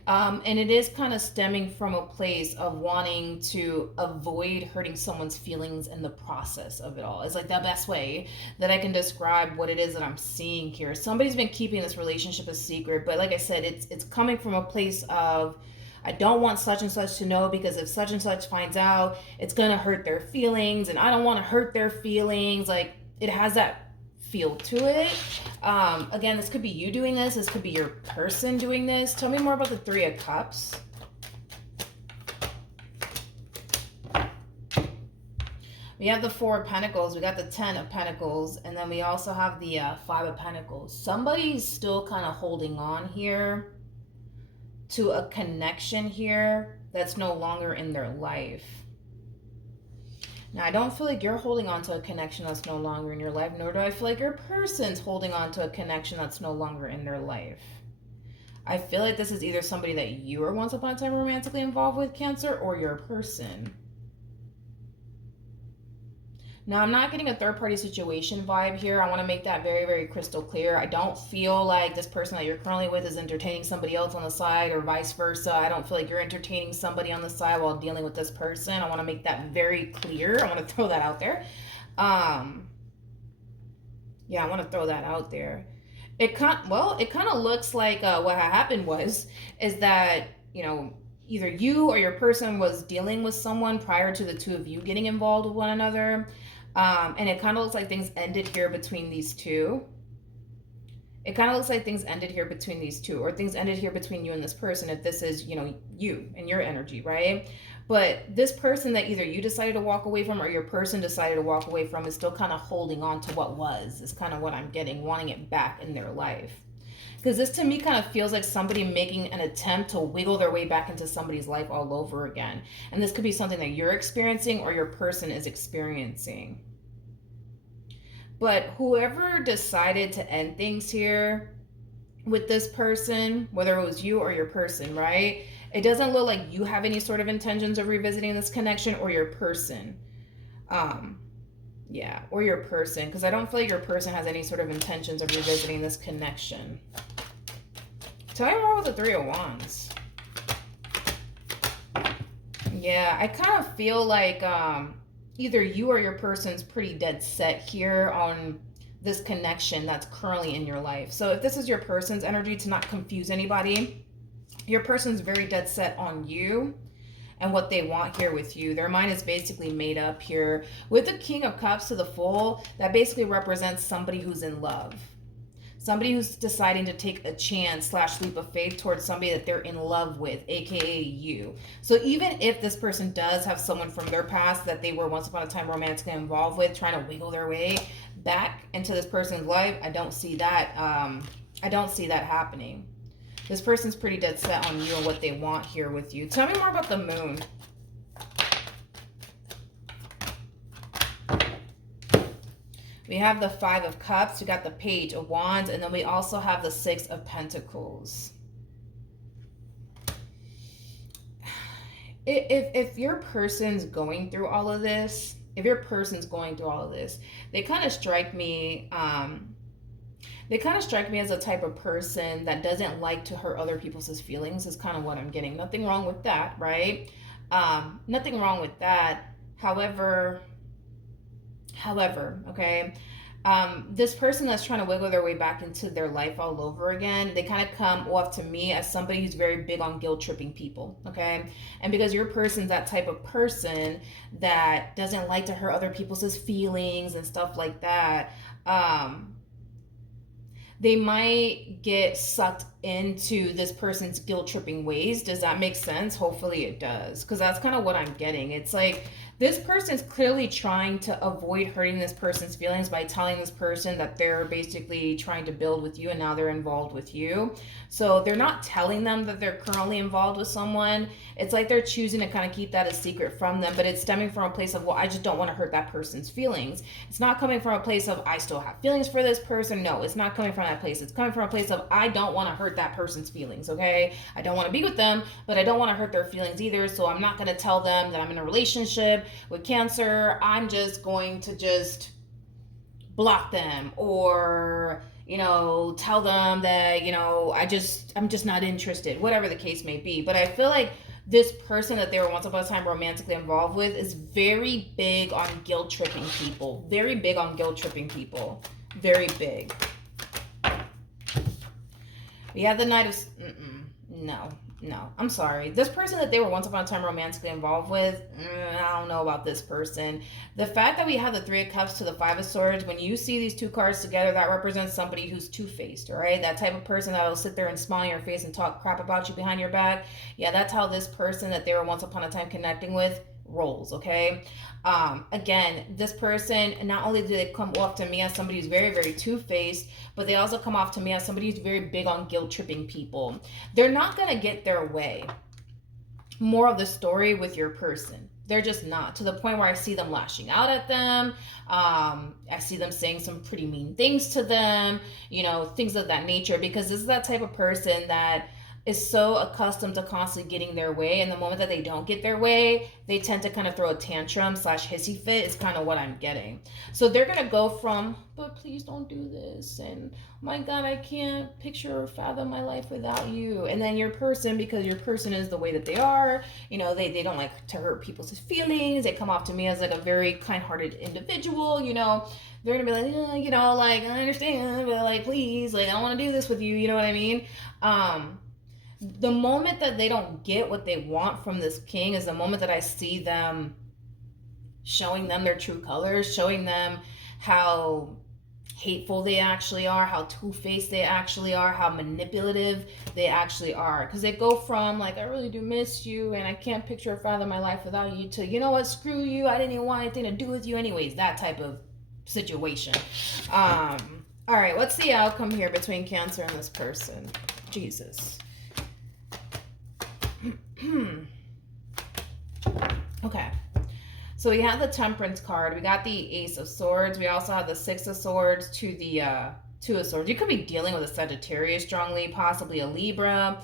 And it is kind of stemming from a place of wanting to avoid hurting someone's feelings in the process of it all. It's like the best way that I can describe what it is that I'm seeing here. Somebody's been keeping this relationship a secret, but like I said, it's coming from a place of, I don't want such and such to know, because if such and such finds out, it's going to hurt their feelings, and I don't want to hurt their feelings. Like, it has that feel to it. Again, this could be you doing this. This could be your person doing this. Tell me more about the Three of We We have the Four of Pentacles, we got the Ten of Pentacles, and then we also have the Five of Pentacles. Somebody's still kind of holding on here to a connection here that's no longer in their life. Now, I don't feel like you're holding on to a connection that's no longer in your life, nor do I feel like your person's holding on to a connection that's no longer in their life. I feel like this is either somebody that you were once upon a time romantically involved with, Cancer, or your person. Now, I'm not getting a third-party situation vibe here. I want to make that very, very crystal clear. I don't feel like this person that you're currently with is entertaining somebody else on the side or vice versa. I don't feel like you're entertaining somebody on the side while dealing with this person. I want to make that very clear. I want to throw that out there. Yeah, I want to throw that out there. It kind of looks like what happened is that, you know, either you or your person was dealing with someone prior to the two of you getting involved with one another. And it kind of looks like things ended here between these two. It kind of looks like things ended here between these two, or things ended here between you and this person, if this is, you know, you and your energy, right? But this person that either you decided to walk away from or your person decided to walk away from is still kind of holding on to what was, is kind of what I'm getting, wanting it back in their life. Because this to me kind of feels like somebody making an attempt to wiggle their way back into somebody's life all over again. And this could be something that you're experiencing or your person is experiencing. But whoever decided to end things here with this person, whether it was you or your person, right? It doesn't look like you have any sort of intentions of revisiting this connection, or your person. Yeah, or your person, because I don't feel like your person has any sort of intentions of revisiting this connection. Tell me more with the Three of Wands. Yeah, I kind of feel like either you or your person's pretty dead set here on this connection that's currently in your life. So if this is your person's energy, to not confuse anybody, your person's very dead set on you and what they want here with you. Their mind is basically made up here. With the King of Cups to the Fool, that basically represents somebody who's in love. Somebody who's deciding to take a chance / leap of faith towards somebody that they're in love with, aka you. So even if this person does have someone from their past that they were once upon a time romantically involved with, trying to wiggle their way back into this person's life, I don't see that. I don't see that happening. This person's pretty dead set on you and what they want here with you. Tell me more about the Moon. We have the Five of Cups, we got the Page of Wands, and then we also have the Six of Pentacles. If your person's going through all of this, they kind of strike me, as a type of person that doesn't like to hurt other people's feelings, is kind of what I'm getting. Nothing wrong with that, right? Nothing wrong with that. However, okay, this person that's trying to wiggle their way back into their life all over again, they kind of come off to me as somebody who's very big on guilt tripping people, okay? And because your person's that type of person that doesn't like to hurt other people's feelings and stuff like that, they might get sucked into this person's guilt tripping ways. Does that make sense? Hopefully it does, because that's kind of what I'm getting. It's like this person's clearly trying to avoid hurting this person's feelings by telling this person that they're basically trying to build with you and now they're involved with you. So they're not telling them that they're currently involved with someone. It's like they're choosing to kind of keep that a secret from them, but it's stemming from a place of, well, I just don't want to hurt that person's feelings. It's not coming from a place of, I still have feelings for this person. No, it's not coming from that place. It's coming from a place of, I don't want to hurt that person's feelings, okay? I don't want to be with them, but I don't want to hurt their feelings either, so I'm not going to tell them that I'm in a relationship with Cancer. I'm just going to just block them, or, you know, tell them that, you know, I'm just not interested, whatever the case may be. But I feel like this person that they were once upon a time romantically involved with is very big on guilt tripping people. Very big on guilt tripping people. Very big. We have the Knight of... No, I'm sorry. This person that they were once upon a time romantically involved with, I don't know about this person. The fact that we have the Three of Cups to the Five of Swords, when you see these two cards together, that represents somebody who's two-faced, all right? That type of person that will sit there and smile in your face and talk crap about you behind your back. Yeah, that's how this person that they were once upon a time connecting with roles, okay? Again, this person, not only do they come off to me as somebody who's very, very two-faced, but they also come off to me as somebody who's very big on guilt-tripping people. They're not going to get their way. More of the story with your person. They're just not, to the point where I see them lashing out at them. I see them saying some pretty mean things to them, you know, things of that nature, because this is that type of person that is so accustomed to constantly getting their way, and the moment that they don't get their way, they tend to kind of throw a tantrum / hissy fit is kind of what I'm getting. So they're gonna go from, but please don't do this, and oh my god, I can't picture or fathom my life without you. And then your person, because your person is the way that they are, you know, they don't like to hurt people's feelings. They come off to me as like a very kind-hearted individual, you know. They're gonna be like, you know, like, I understand, but like, please, like, I don't want to do this with you, you know what I mean? The moment that they don't get what they want from this king is the moment that I see them showing them their true colors, showing them how hateful they actually are, how two-faced they actually are, how manipulative they actually are. Because they go from like, I really do miss you and I can't picture or fathom my life without you, to, you know what, screw you, I didn't even want anything to do with you anyways. That type of situation. All right, what's the outcome here between Cancer and this person? Jesus. Okay, so we have the Temperance card, we got the Ace of Swords, we also have the Six of Swords to the Two of Swords. You could be dealing with a Sagittarius strongly, possibly a Libra.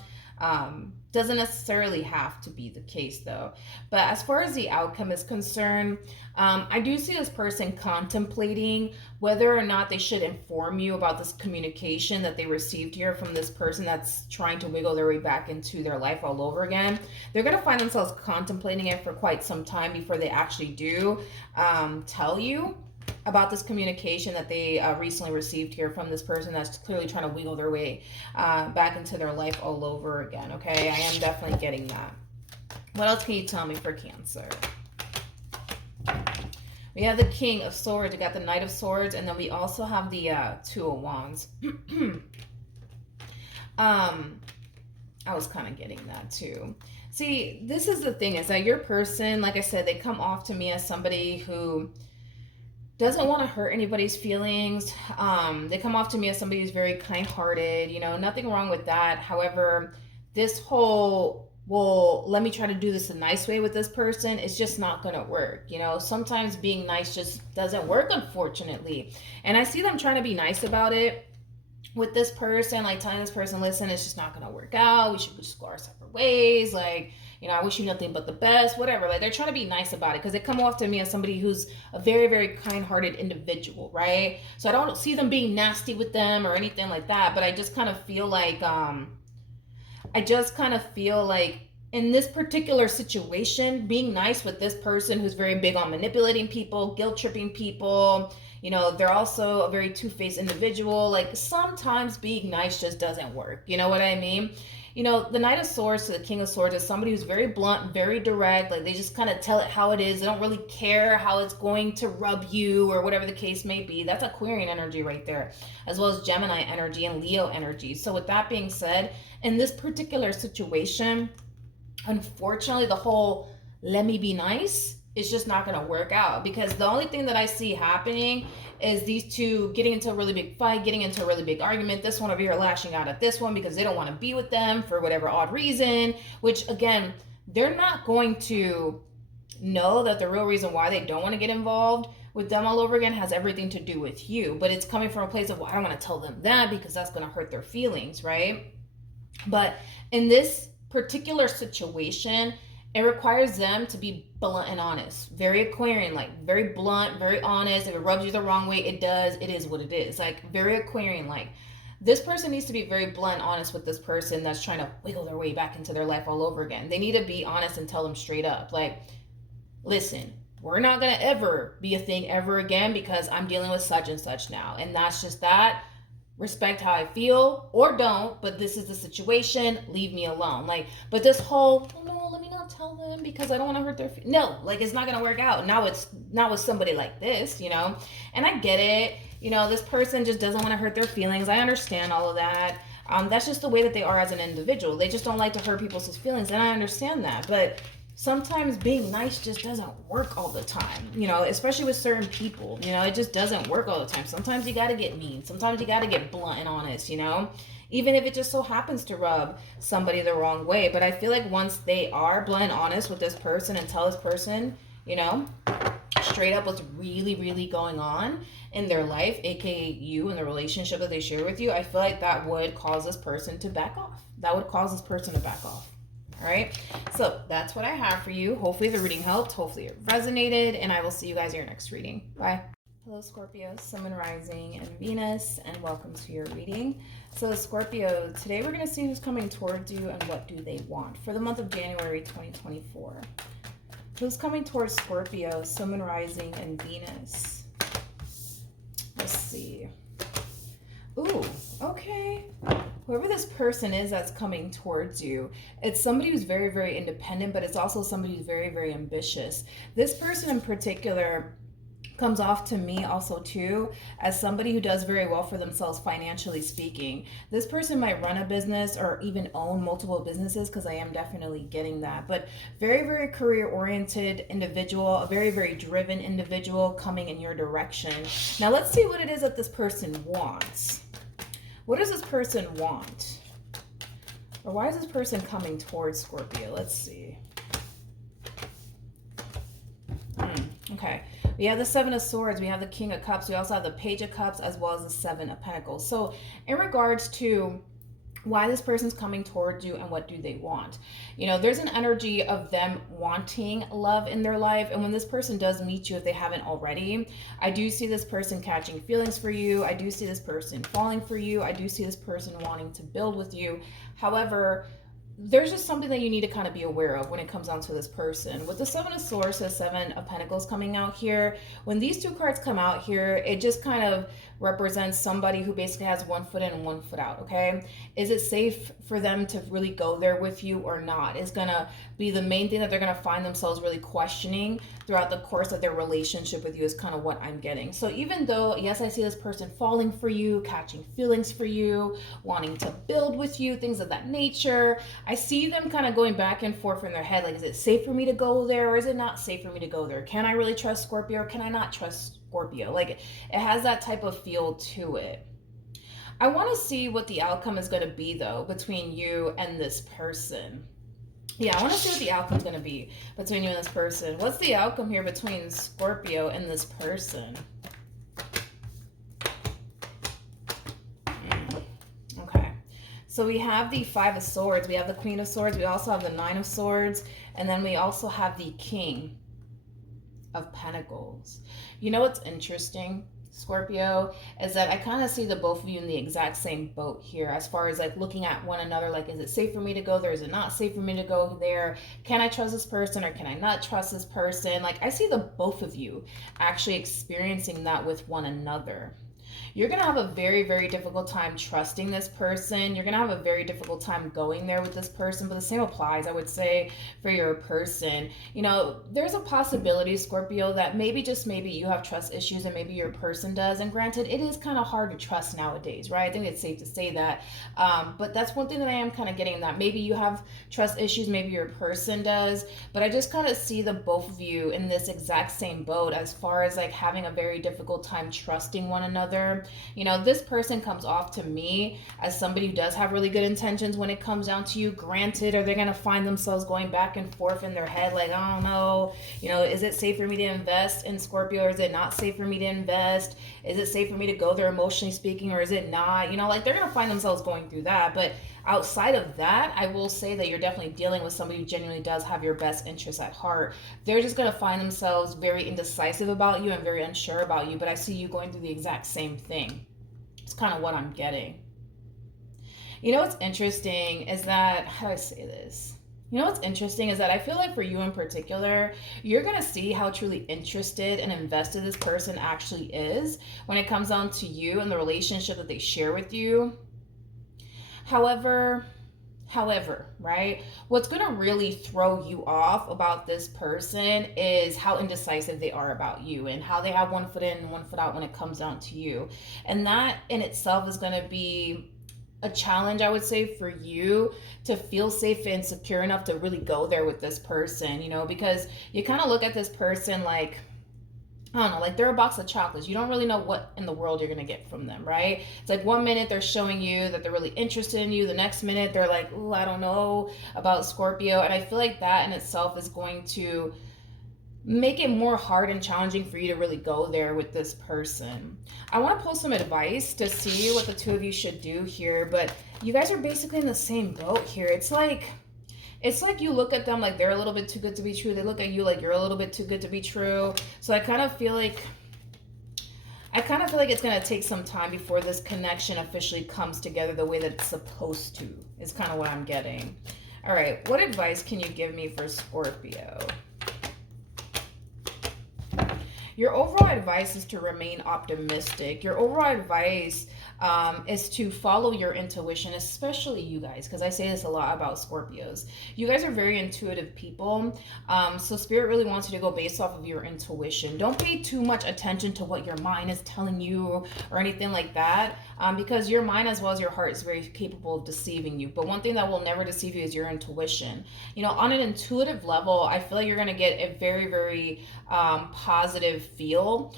Doesn't necessarily have to be the case though. But as far as the outcome is concerned, I do see this person contemplating whether or not they should inform you about this communication that they received here from this person that's trying to wiggle their way back into their life all over again. They're going to find themselves contemplating it for quite some time before they actually do tell you about this communication that they recently received here from this person that's clearly trying to wiggle their way back into their life all over again, okay? I am definitely getting that. What else can you tell me for Cancer? We have the King of Swords, we got the Knight of Swords, and then we also have the Two of Wands. I was kind of getting that too. See, this is the thing, is that your person, like I said, they come off to me as somebody who doesn't want to hurt anybody's feelings. They come off to me as somebody who's very kind-hearted, you know, nothing wrong with that. However, this whole, well, let me try to do this a nice way with this person, it's just not going to work. You know, sometimes being nice just doesn't work, unfortunately. And I see them trying to be nice about it with this person, like telling this person, listen, it's just not going to work out. We should just go our separate ways. Like, you know, I wish you nothing but the best, whatever. Like, they're trying to be nice about it because they come off to me as somebody who's a very, very kind-hearted individual, right? So I don't see them being nasty with them or anything like that, but I just kind of feel like, in this particular situation, being nice with this person who's very big on manipulating people, guilt-tripping people, you know, they're also a very two-faced individual. Like, sometimes being nice just doesn't work. You know what I mean? You know, the Knight of Swords to the King of Swords is somebody who's very blunt, very direct. Like, they just kind of tell it how it is. They don't really care how it's going to rub you or whatever the case may be. That's Aquarian energy right there, as well as Gemini energy and Leo energy. So with that being said, in this particular situation, unfortunately, the whole let me be nice is just not going to work out, because the only thing that I see happening is these two getting into a really big fight, getting into a really big argument. This one over here lashing out at this one because they don't want to be with them for whatever odd reason, which again, they're not going to know that the real reason why they don't want to get involved with them all over again has everything to do with you. But it's coming from a place of, well, I don't want to tell them that because that's going to hurt their feelings, right? But in this particular situation, it requires them to be blunt and honest. Very Aquarian, like very blunt, very honest. If it rubs you the wrong way, it does. It is what it is. Like very Aquarian, like this person needs to be very blunt and honest with this person that's trying to wiggle their way back into their life all over again. They need to be honest and tell them straight up, like, listen, we're not going to ever be a thing ever again because I'm dealing with such and such now. And that's just that. Respect how I feel or don't, but this is the situation. Leave me alone. Like, but this whole, oh no, let me not tell them because I don't want to hurt their feelings. No, like it's not going to work out. Now it's not with somebody like this, you know, and I get it. You know, this person just doesn't want to hurt their feelings. I understand all of that. That's just the way that they are as an individual. They just don't like to hurt people's feelings. And I understand that, but sometimes being nice just doesn't work all the time, you know, especially with certain people. You know, it just doesn't work all the time. Sometimes you got to get mean. Sometimes you got to get blunt and honest, you know, even if it just so happens to rub somebody the wrong way. But I feel like once they are blunt and honest with this person and tell this person, you know, straight up what's really, really going on in their life, aka you and the relationship that they share with you, I feel like that would cause this person to back off. That would cause this person to back off. All right, so that's what I have for you. Hopefully the reading helped. Hopefully it resonated, and I will see you guys in your next reading. Bye. Hello, Scorpio, Sun, Moon, Rising, and Venus, and welcome to your reading. So, Scorpio, today we're going to see who's coming towards you and what do they want for the month of January 2024. Who's coming towards Scorpio, Sun, Moon, Rising, and Venus? Let's see. Ooh, okay. Whoever this person is that's coming towards you, it's somebody who's very, very independent, but it's also somebody who's very, very ambitious. This person in particular comes off to me also too as somebody who does very well for themselves financially speaking. This person might run a business or even own multiple businesses, because I am definitely getting that, but very, very career oriented individual, a very, very driven individual coming in your direction. Now let's see what it is that this person wants. What does this person want? Or why is this person coming towards Scorpio? Let's see. Okay. We have the Seven of Swords. We have the King of Cups. We also have the Page of Cups, as well as the Seven of Pentacles. So in regards to why this person's coming towards you and what do they want, you know, there's an energy of them wanting love in their life. And when this person does meet you, if they haven't already, I do see this person catching feelings for you. I do see this person falling for you. I do see this person wanting to build with you. However, there's just something that you need to kind of be aware of when it comes down to this person. With the Seven of Swords, the Seven of Pentacles coming out here, when these two cards come out here, it just kind of represents somebody who basically has one foot in and one foot out, okay? Is it safe for them to really go there with you or not? Is gonna be the main thing that they're gonna find themselves really questioning throughout the course of their relationship with you, is kind of what I'm getting. So even though, yes, I see this person falling for you, catching feelings for you, wanting to build with you, things of that nature, I see them kind of going back and forth in their head. Like, is it safe for me to go there, or is it not safe for me to go there? Can I really trust Scorpio, or can I not trust Scorpio? Like, it has that type of feel to it. I want to see what the outcome is going to be, though, between you and this person. Yeah, I want to see what the outcome is going to be between you and this person. What's the outcome here between Scorpio and this person? Okay. So we have the Five of Swords. We have the Queen of Swords. We also have the Nine of Swords. And then we also have the King of Pentacles. You know what's interesting, Scorpio, is that I kind of see the both of you in the exact same boat here, as far as like looking at one another. Like, is it safe for me to go there? Is it not safe for me to go there? Can I trust this person, or can I not trust this person? Like, I see the both of you actually experiencing that with one another. You're going to have a very, very difficult time trusting this person. You're going to have a very difficult time going there with this person, but the same applies, I would say, for your person. You know, there's a possibility, Scorpio, that maybe, just maybe, you have trust issues and maybe your person does. And granted, it is kind of hard to trust nowadays, right? I think it's safe to say that. But that's one thing that I am kind of getting, that maybe you have trust issues, maybe your person does. But I just kind of see the both of you in this exact same boat, as far as like having a very difficult time trusting one another. You know, this person comes off to me as somebody who does have really good intentions when it comes down to you. Granted, are they going to find themselves going back and forth in their head, like, I don't know, you know, is it safe for me to invest in Scorpio, or is it not safe for me to invest? Is it safe for me to go there emotionally speaking, or is it not? You know, like, they're going to find themselves going through that. But outside of that, I will say that you're definitely dealing with somebody who genuinely does have your best interests at heart. They're just going to find themselves very indecisive about you and very unsure about you, but I see you going through the exact same thing. It's kind of what I'm getting. You know what's interesting is that, how do I say this? You know what's interesting is that I feel like for you in particular, you're going to see how truly interested and invested this person actually is when it comes down to you and the relationship that they share with you. However, right, what's going to really throw you off about this person is how indecisive they are about you, and how they have one foot in and one foot out when it comes down to you. And that in itself is going to be a challenge, I would say, for you to feel safe and secure enough to really go there with this person, you know, because you kind of look at this person like, I don't know, like they're a box of chocolates. You don't really know what in the world you're gonna get from them, right? It's like one minute they're showing you that they're really interested in you, the next minute they're like, ooh, I don't know about Scorpio. And I feel like that in itself is going to make it more hard and challenging for you to really go there with this person. I want to pull some advice to see what the two of you should do here, but you guys are basically in the same boat here. It's like you look at them like they're a little bit too good to be true. They look at you like you're a little bit too good to be true. So I kind of feel like it's going to take some time before this connection officially comes together the way that it's supposed to. Is kind of what I'm getting. All right, what advice can you give me for Scorpio? Your overall advice is to remain optimistic. Your overall advice is to follow your intuition, especially you guys, because I say this a lot about Scorpios. You guys are very intuitive people, so Spirit really wants you to go based off of your intuition. Don't pay too much attention to what your mind is telling you or anything like that, because your mind as well as your heart is very capable of deceiving you. But one thing that will never deceive you is your intuition. You know, on an intuitive level, I feel like you're going to get a very, very positive feel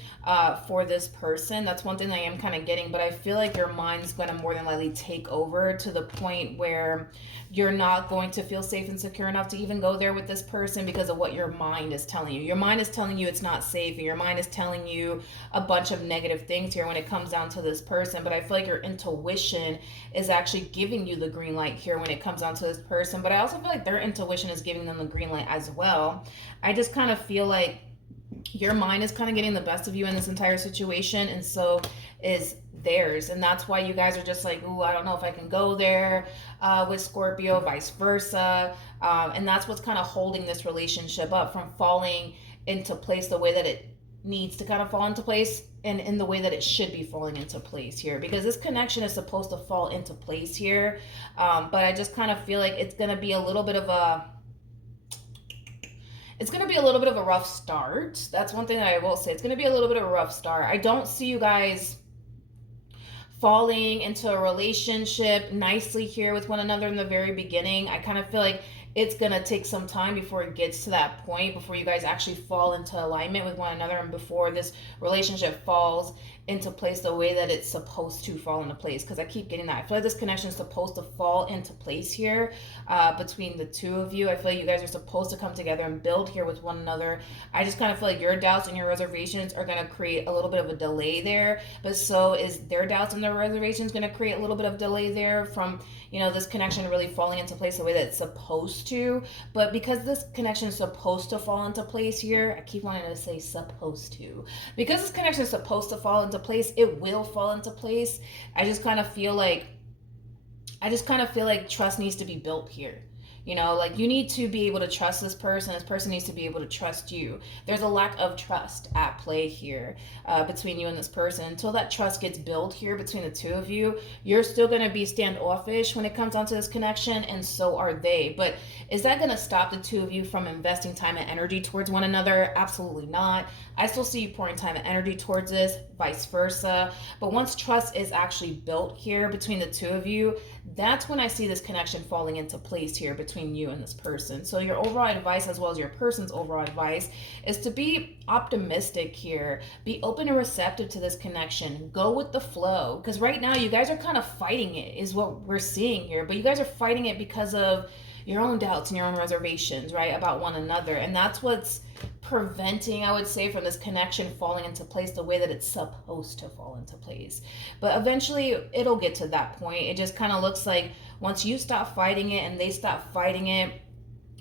for this person. That's one thing that I am kind of getting, but I feel like your mind's going to more than likely take over to the point where you're not going to feel safe and secure enough to even go there with this person because of what your mind is telling you. Your mind is telling you it's not safe, and your mind is telling you a bunch of negative things here when it comes down to this person. But I feel like your intuition is actually giving you the green light here when it comes down to this person. But I also feel like their intuition is giving them the green light as well. I just kind of feel like your mind is kind of getting the best of you in this entire situation, and so is theirs. And that's why you guys are just like, ooh, I don't know if I can go there with Scorpio, vice versa. And that's what's kind of holding this relationship up from falling into place the way that it needs to kind of fall into place, and in the way that it should be falling into place here, because this connection is supposed to fall into place here. But I just kind of feel like it's going to be a little bit of a rough start. That's one thing that I will say. It's going to be a little bit of a rough start. I don't see you guys falling into a relationship nicely here with one another in the very beginning. I kind of feel like it's going to take some time before it gets to that point, before you guys actually fall into alignment with one another, and before this relationship falls into place the way that it's supposed to fall into place. Because I keep getting that. I feel like this connection is supposed to fall into place here between the two of you. I feel like you guys are supposed to come together and build here with one another. I just kind of feel like your doubts and your reservations are going to create a little bit of a delay there, but so is their doubts and their reservations going to create a little bit of delay there from, you know, this connection really falling into place the way that it's supposed to. But because this connection is supposed to fall into place here, I keep wanting to say supposed to, because this connection is supposed to fall into place, it will fall into place. I just kind of feel like trust needs to be built here. You know, like you need to be able to trust this person. This person needs to be able to trust you. There's a lack of trust at play here between you and this person. Until that trust gets built here between the two of you, you're still going to be standoffish when it comes down to this connection, and so are they. But is that going to stop the two of you from investing time and energy towards one another? Absolutely not. I still see you pouring time and energy towards this, vice versa. But once trust is actually built here between the two of you, that's when I see this connection falling into place here between you and this person. So your overall advice, as well as your person's overall advice, is to be optimistic here. Be open and receptive to this connection. Go with the flow. Because right now you guys are kind of fighting it, is what we're seeing here. But you guys are fighting it because of your own doubts and your own reservations, right, about one another. And that's what's preventing, I would say, from this connection falling into place the way that it's supposed to fall into place. But eventually it'll get to that point. It just kind of looks like once you stop fighting it and they stop fighting it,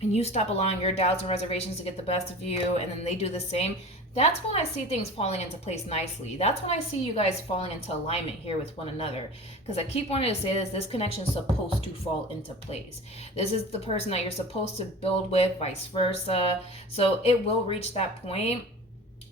and you stop allowing your doubts and reservations to get the best of you, and then they do the same, that's when I see things falling into place nicely. That's when I see you guys falling into alignment here with one another. Because I keep wanting to say this connection is supposed to fall into place. This is the person that you're supposed to build with, vice versa. So it will reach that point.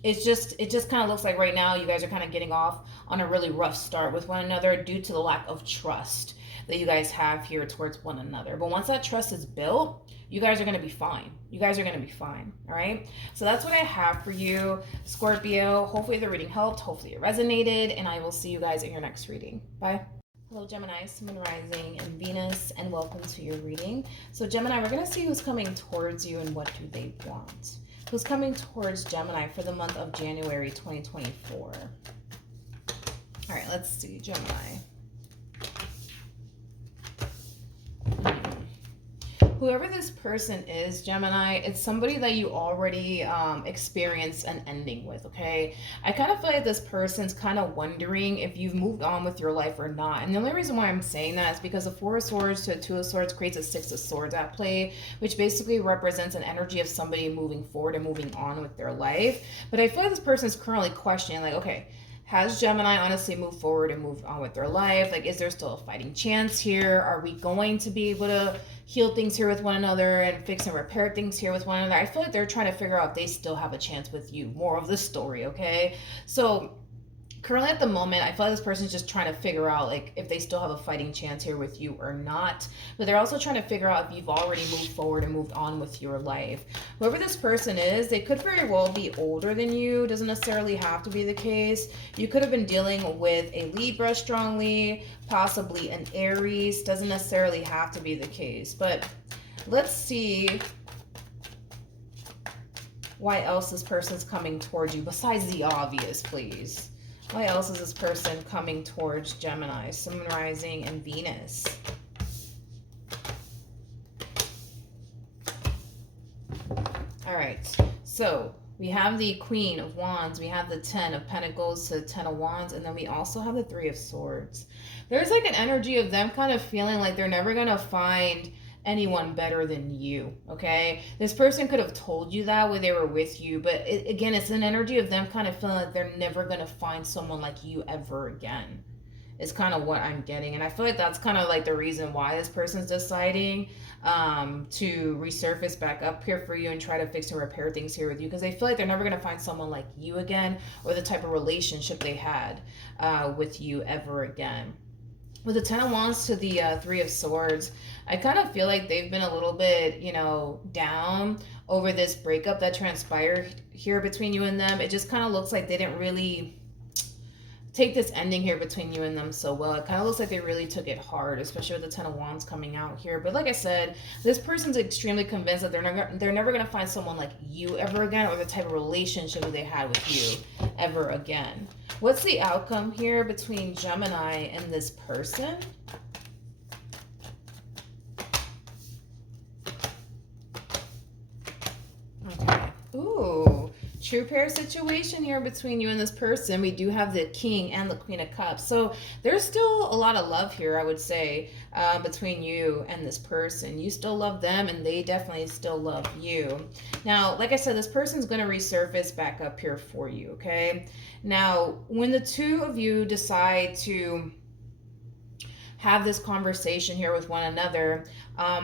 It just kind of looks like right now you guys are kind of getting off on a really rough start with one another due to the lack of trust that you guys have here towards one another. But once that trust is built, you guys are going to be fine. You guys are going to be fine. All right. So that's what I have for you, Scorpio. Hopefully the reading helped. Hopefully it resonated. And I will see you guys in your next reading. Bye. Hello Gemini, Sun, Rising, and Venus, and welcome to your reading. So Gemini, we're going to see who's coming towards you and what do they want. Who's coming towards Gemini for the month of January 2024. All right, let's see, Gemini. Whoever this person is, Gemini, it's somebody that you already experienced an ending with, okay? I kind of feel like this person's kind of wondering if you've moved on with your life or not. And the only reason why I'm saying that is because the Four of Swords to a Two of Swords creates a Six of Swords at play, which basically represents an energy of somebody moving forward and moving on with their life. But I feel like this person's currently questioning, like, okay, has Gemini honestly moved forward and moved on with their life? Like, is there still a fighting chance here? Are we going to be able to heal things here with one another and fix and repair things here with one another? I feel like they're trying to figure out if they still have a chance with you. More of the story, okay? So currently at the moment, I feel like this person's just trying to figure out like if they still have a fighting chance here with you or not. But they're also trying to figure out if you've already moved forward and moved on with your life. Whoever this person is, they could very well be older than you. Doesn't necessarily have to be the case. You could have been dealing with a Libra strongly, possibly an Aries. Doesn't necessarily have to be the case. But let's see why else this person's coming towards you besides the obvious, please. Why else is this person coming towards Gemini, Sun, Rising, and Venus? All right, so we have the Queen of Wands, we have the Ten of Pentacles to the Ten of Wands, and then we also have the Three of Swords. There's like an energy of them kind of feeling like they're never going to find anyone better than you, okay? This person could have told you that when they were with you, but again, it's an energy of them kind of feeling like they're never going to find someone like you ever again. It's kind of what I'm getting, and I feel like that's kind of like the reason why this person's deciding to resurface back up here for you and try to fix and repair things here with you, because they feel like they're never going to find someone like you again, or the type of relationship they had with you ever again. With the Ten of Wands to the Three of Swords, I kind of feel like they've been a little bit, you know, down over this breakup that transpired here between you and them. It just kind of looks like they didn't really take this ending here between you and them so well. It kind of looks like they really took it hard, especially with the Ten of Wands coming out here. But like I said, this person's extremely convinced that they're never going to find someone like you ever again, or the type of relationship that they had with you ever again. What's the outcome here between Gemini and this person? Okay. Ooh. True pair situation here between you and this person. We do have the King and the Queen of Cups. So there's still a lot of love here, I would say, between you and this person. You still love them, and they definitely still love you. Now, like I said, this person's going to resurface back up here for you, okay? Now, when the two of you decide to have this conversation here with one another,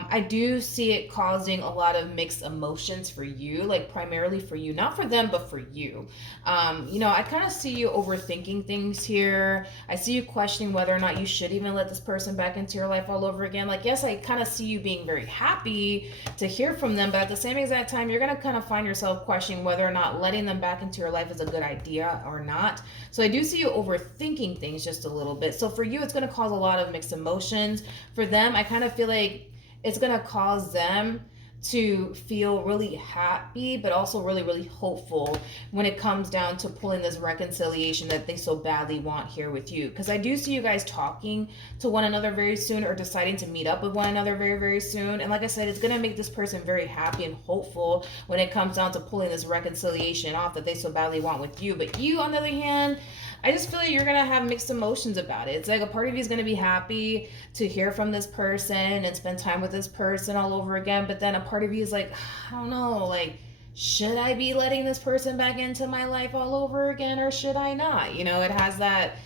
I do see it causing a lot of mixed emotions for you, like primarily for you, not for them, but for you. You know, I kind of see you overthinking things here. I see you questioning whether or not you should even let this person back into your life all over again. Like, yes, I kind of see you being very happy to hear from them, but at the same exact time, you're going to kind of find yourself questioning whether or not letting them back into your life is a good idea or not. So I do see you overthinking things just a little bit. So for you, it's going to cause a lot of mixed emotions. For them, I kind of feel like it's going to cause them to feel really happy, but also really, really hopeful when it comes down to pulling this reconciliation that they so badly want here with you. Because I do see you guys talking to one another very soon, or deciding to meet up with one another very, very soon. And like I said, it's going to make this person very happy and hopeful when it comes down to pulling this reconciliation off that they so badly want with you. But you, on the other hand, I just feel like you're going to have mixed emotions about it. It's like a part of you is going to be happy to hear from this person and spend time with this person all over again. But then a part of you is like, I don't know, like, should I be letting this person back into my life all over again, or should I not? You know, it has that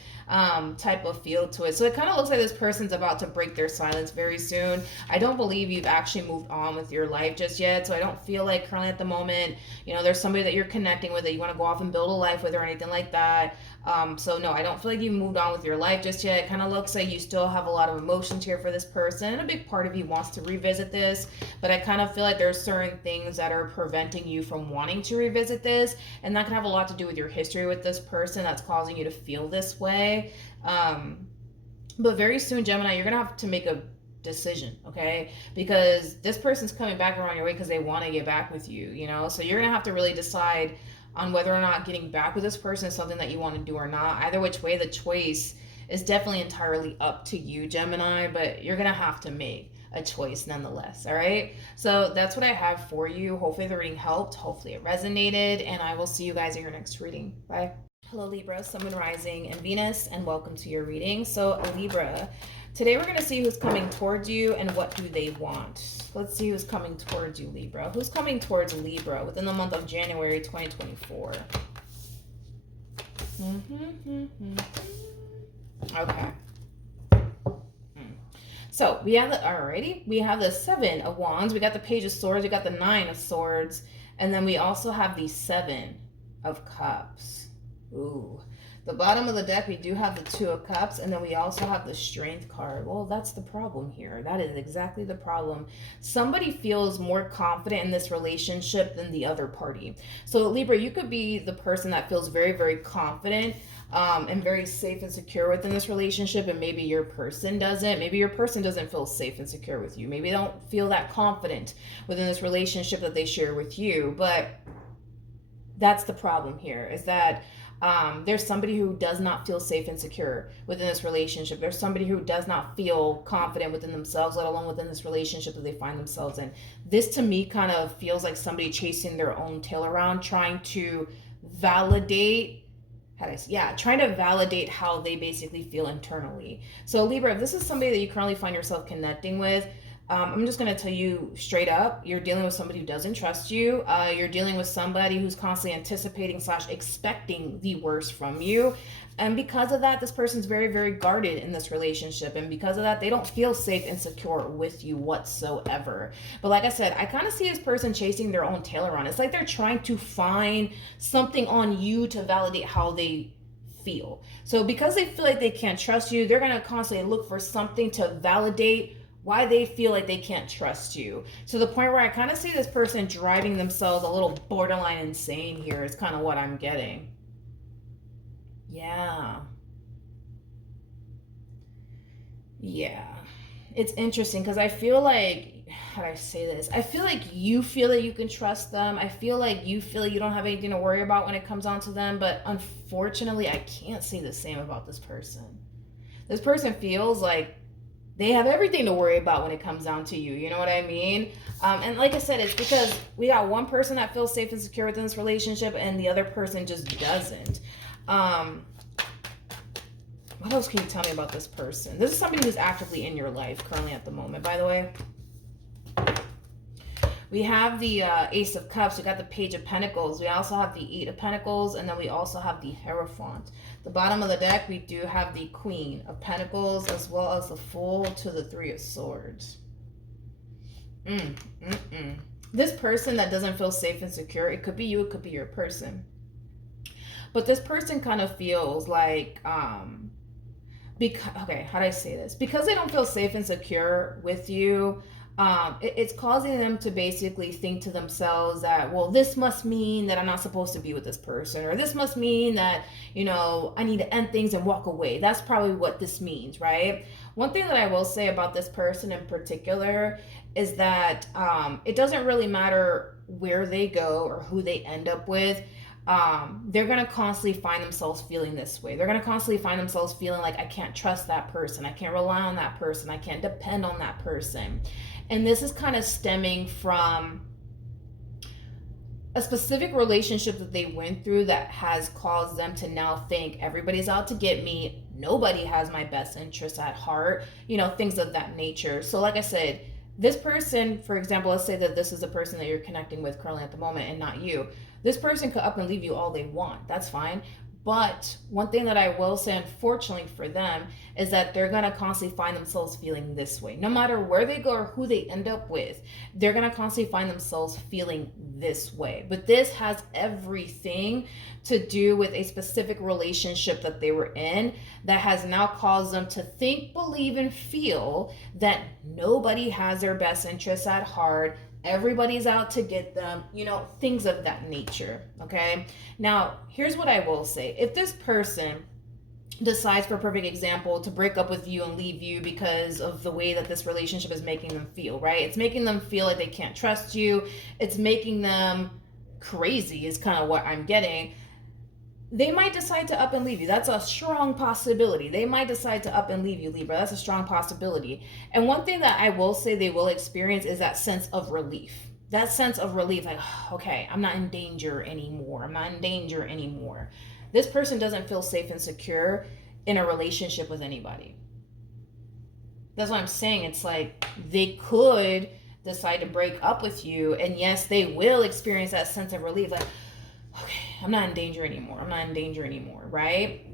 type of feel to it. So it kind of looks like this person's about to break their silence very soon. I don't believe you've actually moved on with your life just yet. So I don't feel like currently at the moment, you know, there's somebody that you're connecting with that you want to go off and build a life with or anything like that. So no, I don't feel like you moved on with your life just yet. It kind of looks like you still have a lot of emotions here for this person, and a big part of you wants to revisit this, but I kind of feel like there's certain things that are preventing you from wanting to revisit this, and that can have a lot to do with your history with this person that's causing you to feel this way. But very soon, Gemini, you're going to have to make a decision, okay? Because this person's coming back around your way because they want to get back with you, you know? So you're going to have to really decide on whether or not getting back with this person is something that you want to do or not. Either which way, the choice is definitely entirely up to you, Gemini, but you're going to have to make a choice nonetheless, all right? So that's what I have for you. Hopefully the reading helped. Hopefully it resonated, and I will see you guys in your next reading. Bye. Hello, Libra, Sun, Moon, Rising, and Venus, and welcome to your reading. So, Libra, today we're going to see who's coming towards you and what do they want. Let's see who's coming towards you, Libra. Who's coming towards Libra within the month of January 2024? Okay. So, we have we have the Seven of Wands, we got the Page of Swords, we got the Nine of Swords, and then we also have the Seven of Cups. Ooh, the bottom of the deck, we do have the Two of Cups, and then we also have the Strength card. Well, that's the problem here. That is exactly the problem. Somebody feels more confident in this relationship than the other party. So, Libra, you could be the person that feels very, very confident and very safe and secure within this relationship, and maybe your person doesn't. Maybe your person doesn't feel safe and secure with you. Maybe they don't feel that confident within this relationship that they share with you. But that's the problem here, is that there's somebody who does not feel safe and secure within this relationship. There's somebody who does not feel confident within themselves, let alone within this relationship that they find themselves in. This to me kind of feels like somebody chasing their own tail around, trying to validate, trying to validate how they basically feel internally. So Libra, if this is somebody that you currently find yourself connecting with, I'm just going to tell you straight up, you're dealing with somebody who doesn't trust you. You're dealing with somebody who's constantly anticipating / expecting the worst from you. And because of that, this person's very, very guarded in this relationship. And because of that, they don't feel safe and secure with you whatsoever. But like I said, I kind of see this person chasing their own tail around. It's like they're trying to find something on you to validate how they feel. So because they feel like they can't trust you, they're going to constantly look for something to validate why they feel like they can't trust you. To the point where I kind of see this person driving themselves a little borderline insane here is kind of what I'm getting. Yeah. It's interesting because I feel like, how do I say this? I feel like you feel that you can trust them. I feel like you feel like you don't have anything to worry about when it comes on to them. But unfortunately, I can't say the same about this person. This person feels like they have everything to worry about when it comes down to you. You know what I mean? And like I said, it's because we got one person that feels safe and secure within this relationship and the other person just doesn't. What else can you tell me about this person? This is somebody who's actively in your life currently at the moment, by the way. We have the Ace of Cups. We got the Page of Pentacles. We also have the Eight of Pentacles. And then we also have the Hierophant. The bottom of the deck, we do have the Queen of Pentacles as well as the Fool to the Three of Swords. This person that doesn't feel safe and secure, it could be you, it could be your person. But this person kind of feels like, okay, how do I say this? Because they don't feel safe and secure with you, it's causing them to basically think to themselves that, well, this must mean that I'm not supposed to be with this person, or this must mean that, you know, I need to end things and walk away. That's probably what this means, right? One thing that I will say about this person in particular is that it doesn't really matter where they go or who they end up with. They're going to constantly find themselves feeling this way. They're going to constantly find themselves feeling like, I can't trust that person. I can't rely on that person. I can't depend on that person. And this is kind of stemming from a specific relationship that they went through that has caused them to now think everybody's out to get me. Nobody has my best interests at heart, you know, things of that nature. So like I said, this person, for example, let's say that this is the person that you're connecting with currently at the moment and not you. This person could up and leave you all they want. That's fine. But one thing that I will say, unfortunately for them, is that they're going to constantly find themselves feeling this way. No matter where they go or who they end up with, they're going to constantly find themselves feeling this way. But this has everything to do with a specific relationship that they were in that has now caused them to think, believe, and feel that nobody has their best interests at heart. Everybody's out to get them, you know, things of that nature, okay? Now, here's what I will say. If this person decides, for a perfect example, to break up with you and leave you because of the way that this relationship is making them feel, right? It's making them feel like they can't trust you. It's making them crazy is kind of what I'm getting. They might decide to up and leave you. That's a strong possibility. They might decide to up and leave you, Libra. That's a strong possibility. And one thing that I will say they will experience is that sense of relief. That sense of relief, like, okay, I'm not in danger anymore. I'm not in danger anymore. This person doesn't feel safe and secure in a relationship with anybody. That's what I'm saying. It's like they could decide to break up with you, and yes, they will experience that sense of relief, like, okay, I'm not in danger anymore. I'm not in danger anymore, right?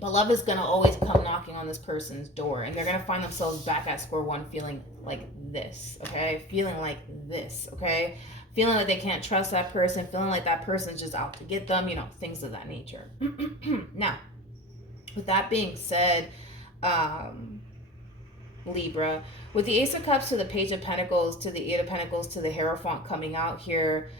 But love is going to always come knocking on this person's door, and they're going to find themselves back at square one feeling like this, okay? Feeling like this, okay? Feeling like they can't trust that person, feeling like that person's just out to get them, you know, things of that nature. Now, with that being said, Libra, with the Ace of Cups to the Page of Pentacles to the Eight of Pentacles to the Hierophant coming out here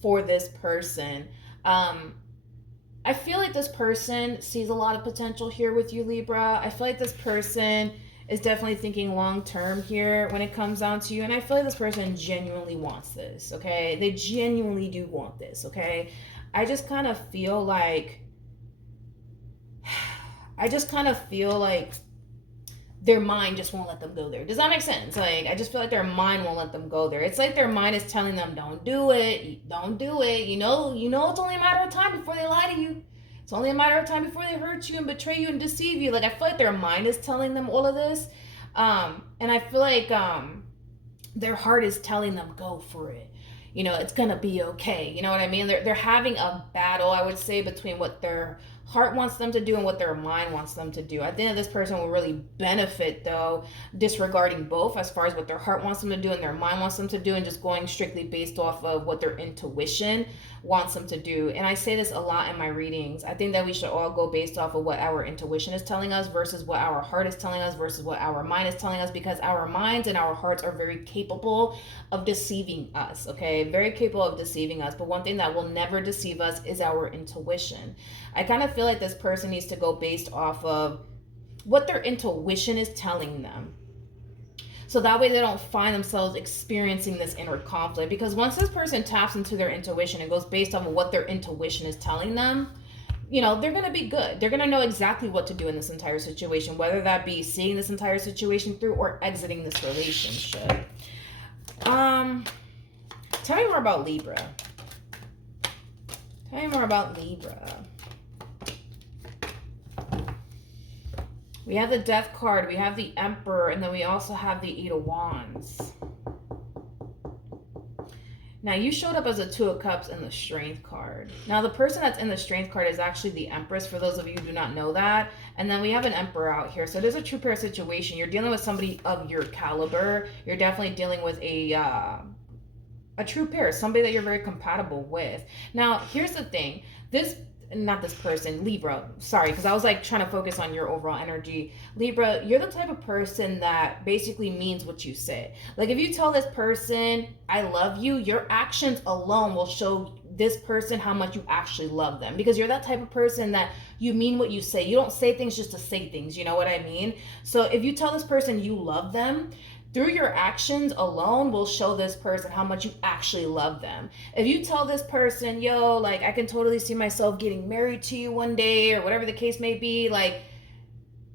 for this person, I feel like this person sees a lot of potential here with you, Libra. I feel like this person is definitely thinking long term here when it comes down to you. And I feel like this person genuinely wants this, okay? They genuinely do want this, okay? I just kind of feel like their mind just won't let them go there. Does that make sense? Like, I just feel like their mind won't let them go there. It's like their mind is telling them, don't do it. Don't do it. You know, it's only a matter of time before they lie to you. It's only a matter of time before they hurt you and betray you and deceive you. Like, I feel like their mind is telling them all of this. And I feel like their heart is telling them, go for it. You know, it's going to be okay. You know what I mean? They're having a battle, I would say, between what their heart wants them to do and what their mind wants them to do. I think that this person will really benefit, though, disregarding both as far as what their heart wants them to do and their mind wants them to do, and just going strictly based off of what their intuition wants them to do. And I say this a lot in my readings. I think that we should all go based off of what our intuition is telling us versus what our heart is telling us versus what our mind is telling us, because our minds and our hearts are very capable of deceiving us, okay? Very capable of deceiving us. But one thing that will never deceive us is our intuition. I kind of feel like this person needs to go based off of what their intuition is telling them. So that way they don't find themselves experiencing this inner conflict. Because once this person taps into their intuition and goes based on what their intuition is telling them, you know, they're going to be good. They're going to know exactly what to do in this entire situation, whether that be seeing this entire situation through or exiting this relationship. Tell me more about Libra. Tell me more about Libra. We have the Death card, we have the Emperor, and then we also have the Eight of Wands. Now, you showed up as a Two of Cups and the Strength card. Now, the person that's in the Strength card is actually the Empress, for those of you who do not know that. And then we have an Emperor out here. So it is a true pair situation. You're dealing with somebody of your caliber. You're definitely dealing with a true pair, somebody that you're very compatible with. Now, here's the thing. Not this person, Libra, sorry, because I was like trying to focus on your overall energy. Libra, you're the type of person that basically means what you say. Like, if you tell this person, I love you, your actions alone will show this person how much you actually love them, because you're that type of person that you mean what you say. You don't say things just to say things, you know what I mean? So if you tell this person you love them, through your actions alone will show this person how much you actually love them. If you tell this person, yo, like, I can totally see myself getting married to you one day, or whatever the case may be, like,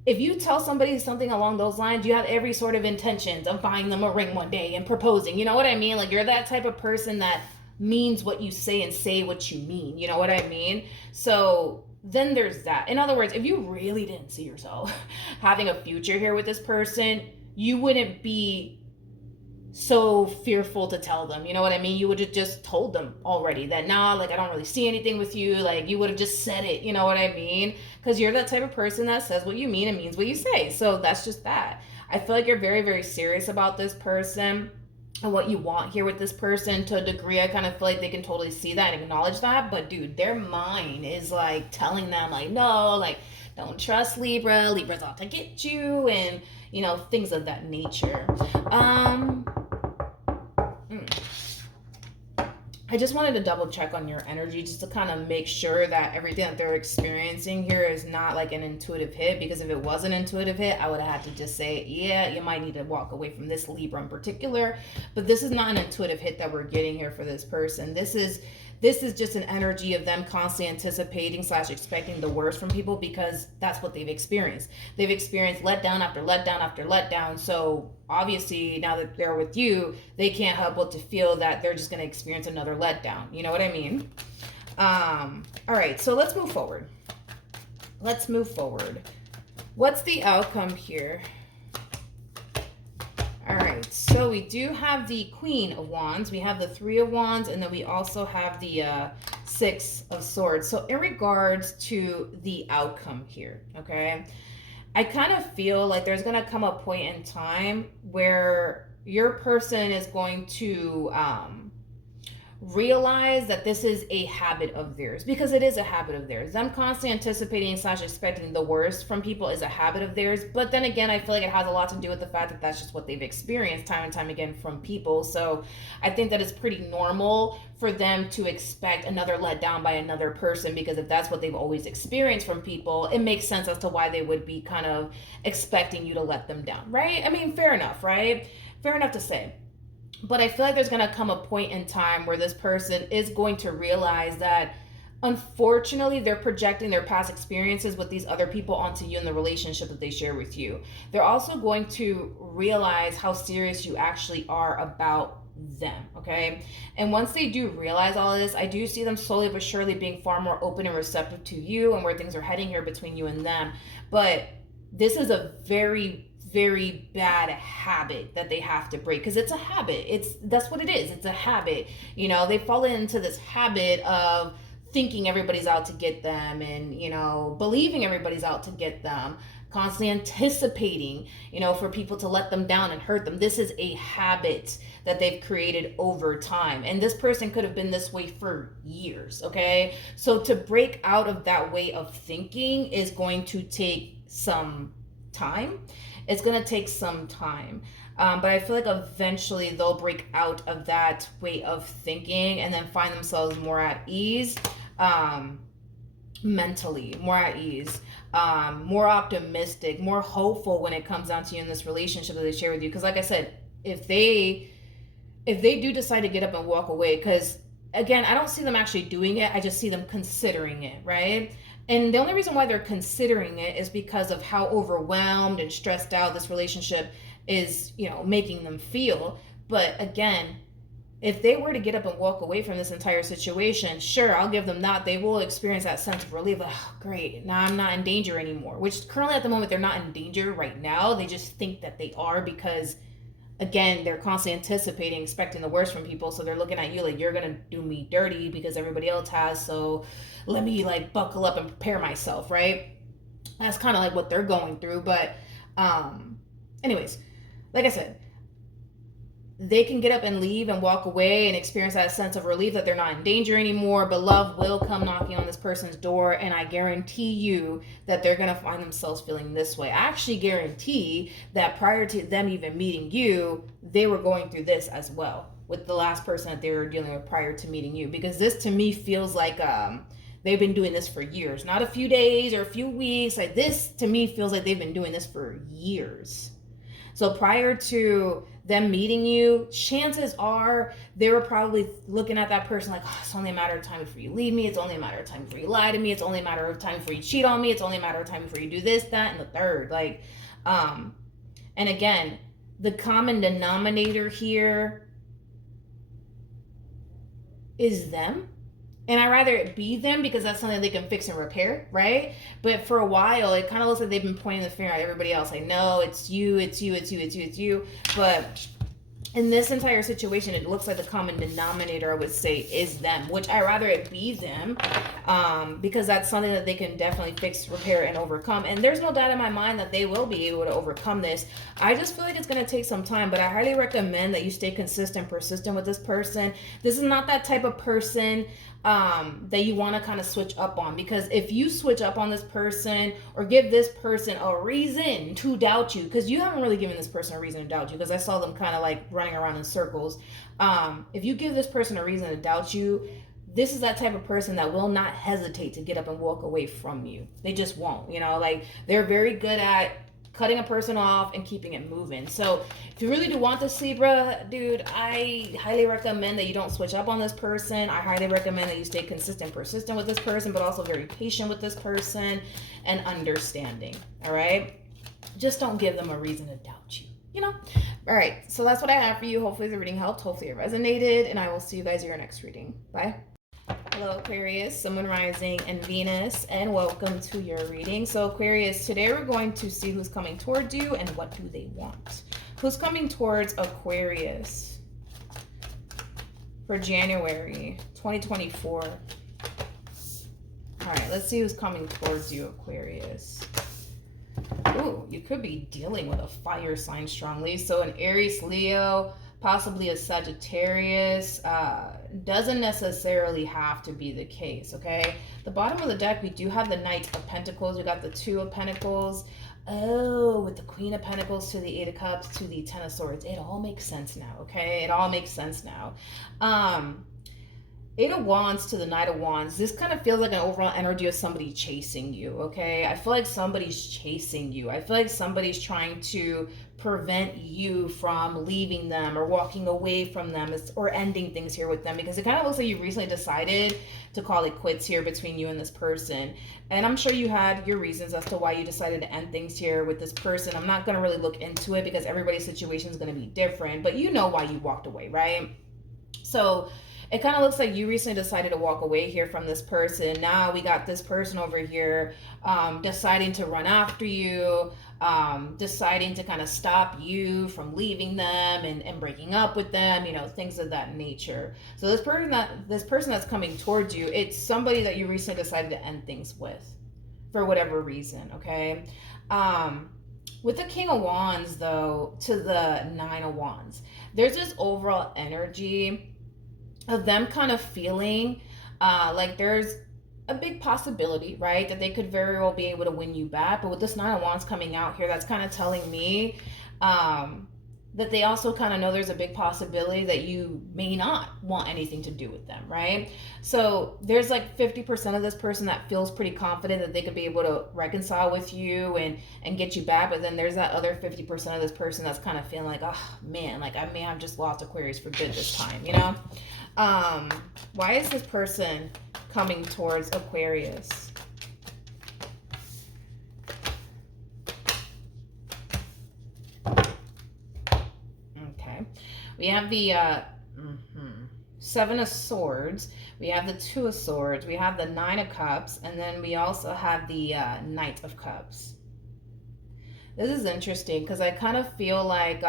if you tell somebody something along those lines, you have every sort of intentions of buying them a ring one day and proposing. You know what I mean? Like, you're that type of person that means what you say and say what you mean. You know what I mean? So then there's that. In other words, if you really didn't see yourself having a future here with this person, you wouldn't be so fearful to tell them, you know what I mean? You would have just told them already that, nah, like, I don't really see anything with you. Like, you would have just said it, you know what I mean? Because you're that type of person that says what you mean and means what you say. So that's just that. I feel like you're very, very serious about this person and what you want here with this person. To a degree, I kind of feel like they can totally see that and acknowledge that. But dude, their mind is like telling them, like, no, like, don't trust Libra. Libra's out to get you, and you know, things of that nature. I I just wanted to double check on your energy just to kind of make sure that everything that they're experiencing here is not like an intuitive hit, because if it was an intuitive hit, I would have had to just say, yeah, you might need to walk away from this Libra in particular. But this is not an intuitive hit that we're getting here for this person. This is just an energy of them constantly anticipating / expecting the worst from people, because that's what they've experienced. They've experienced letdown after letdown after letdown. So obviously now that they're with you, they can't help but to feel that they're just going to experience another letdown. You know what I mean? All right, so let's move forward. What's the outcome here? All right, so we do have the Queen of Wands, we have the Three of Wands, and then we also have the Six of Swords. So in regards to the outcome here, okay, I kind of feel like there's going to come a point in time where your person is going to realize that this is a habit of theirs, because it is a habit of theirs. Them constantly anticipating / expecting the worst from people is a habit of theirs. But then again, I feel like it has a lot to do with the fact that that's just what they've experienced time and time again from people. So I think that it's pretty normal for them to expect another letdown by another person, because if that's what they've always experienced from people, it makes sense as to why they would be kind of expecting you to let them down, right? I mean, fair enough, right? Fair enough to say. But I feel like there's going to come a point in time where this person is going to realize that, unfortunately, they're projecting their past experiences with these other people onto you in the relationship that they share with you. They're also going to realize how serious you actually are about them, okay? And once they do realize all of this, I do see them slowly but surely being far more open and receptive to you and where things are heading here between you and them. But this is a very bad habit that they have to break, because it's a habit. That's what it is. It's a habit. You know, they fall into this habit of thinking everybody's out to get them, and, you know, believing everybody's out to get them, constantly anticipating, you know, for people to let them down and hurt them. This is a habit that they've created over time, and this person could have been this way for years, okay? So to break out of that way of thinking is going to take some time. It's going to take some time. But I feel like eventually they'll break out of that way of thinking and then find themselves more at ease, mentally, more at ease, more optimistic, more hopeful when it comes down to you in this relationship that they share with you. Because like I said, if they do decide to get up and walk away, because again, I don't see them actually doing it. I just see them considering it, right? And the only reason why they're considering it is because of how overwhelmed and stressed out this relationship is, you know, making them feel. But again, if they were to get up and walk away from this entire situation, sure, I'll give them that. They will experience that sense of relief. Like, oh, great, now I'm not in danger anymore. Which currently at the moment, they're not in danger right now. They just think that they are, because again, they're constantly anticipating, expecting the worst from people. So they're looking at you like, you're going to do me dirty because everybody else has. So let me like buckle up and prepare myself, right? That's kind of like what they're going through. But anyways, like I said, they can get up and leave and walk away and experience that sense of relief that they're not in danger anymore. But love will come knocking on this person's door. And I guarantee you that they're going to find themselves feeling this way. I actually guarantee that prior to them even meeting you, they were going through this as well with the last person that they were dealing with prior to meeting you. Because this to me feels like they've been doing this for years. Not a few days or a few weeks. Like this to me feels like they've been doing this for years. So prior to them meeting you, chances are they were probably looking at that person like, oh, it's only a matter of time before you leave me. It's only a matter of time before you lie to me. It's only a matter of time before you cheat on me. It's only a matter of time before you do this, that, and the third. Like, and again, the common denominator here is them. And I'd rather it be them because that's something they can fix and repair, right? But for a while, it kind of looks like they've been pointing the finger at everybody else. Like, no, it's you, it's you, it's you, it's you, it's you. But in this entire situation, it looks like the common denominator, I would say, is them, which I'd rather it be them because that's something that they can definitely fix, repair, and overcome. And there's no doubt in my mind that they will be able to overcome this. I just feel like it's going to take some time, but I highly recommend that you stay consistent, persistent with this person. This is not that type of person that you want to kind of switch up on, because if you switch up on this person or give this person a reason to doubt you, because you haven't really given this person a reason to doubt you, because I saw them kind of like running around in circles. If you give this person a reason to doubt you, this is that type of person that will not hesitate to get up and walk away from you. They just won't, you know, like they're very good at cutting a person off and keeping it moving. So if you really do want this Libra, dude, I highly recommend that you don't switch up on this person. I highly recommend that you stay consistent, persistent with this person, but also very patient with this person and understanding. All right. Just don't give them a reason to doubt you, you know? All right. So that's what I have for you. Hopefully the reading helped. Hopefully it resonated, and I will see you guys in your next reading. Bye. Hello Aquarius, Sun, Moon, Rising, and Venus, and welcome to your reading. So Aquarius, today we're going to see who's coming towards you and what do they want. Who's coming towards Aquarius for January 2024? All right, let's see who's coming towards you, Aquarius. Ooh, you could be dealing with a fire sign strongly. So an Aries, Leo, possibly a Sagittarius. Doesn't necessarily have to be the case, okay? The bottom of the deck, we do have the Knight of Pentacles. We got the Two of Pentacles. Oh, with the Queen of Pentacles to the Eight of Cups to the Ten of Swords. It all makes sense now, okay? It all makes sense now. Eight of Wands to the Knight of Wands. This kind of feels like an overall energy of somebody chasing you, okay? I feel like somebody's chasing you. I feel like somebody's trying to prevent you from leaving them or walking away from them or ending things here with them, because it kind of looks like you recently decided to call it quits here between you and this person. And I'm sure you had your reasons as to why you decided to end things here with this person. I'm not going to really look into it because everybody's situation is going to be different, but you know why you walked away, right? So it kind of looks like you recently decided to walk away here from this person. Now we got this person over here deciding to run after you, deciding to kind of stop you from leaving them and breaking up with them, you know, things of that nature. So this person that's coming towards you, it's somebody that you recently decided to end things with for whatever reason, okay? With the King of Wands, though, to the Nine of Wands, there's this overall energy of them kind of feeling like there's a big possibility, right, that they could very well be able to win you back. But with this Nine of Wands coming out here, that's kind of telling me that they also kind of know there's a big possibility that you may not want anything to do with them, right? So there's like 50% of this person that feels pretty confident that they could be able to reconcile with you and get you back. But then there's that other 50% of this person that's kind of feeling like, oh man, like I may have just lost Aquarius for good this time, you know? Why is this person coming towards Aquarius? Okay. We have the Seven of Swords. We have the Two of Swords. We have the Nine of Cups. And then we also have the Knight of Cups. This is interesting because I kind of feel like,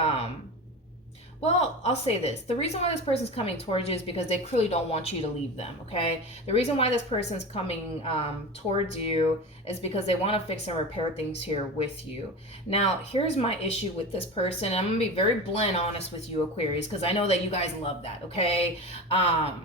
well, I'll say this. The reason why this person's coming towards you is because they clearly don't want you to leave them, okay? The reason why this person's coming towards you is because they want to fix and repair things here with you. Now, here's my issue with this person. I'm going to be very blunt honest with you, Aquarius, because I know that you guys love that, okay? I'll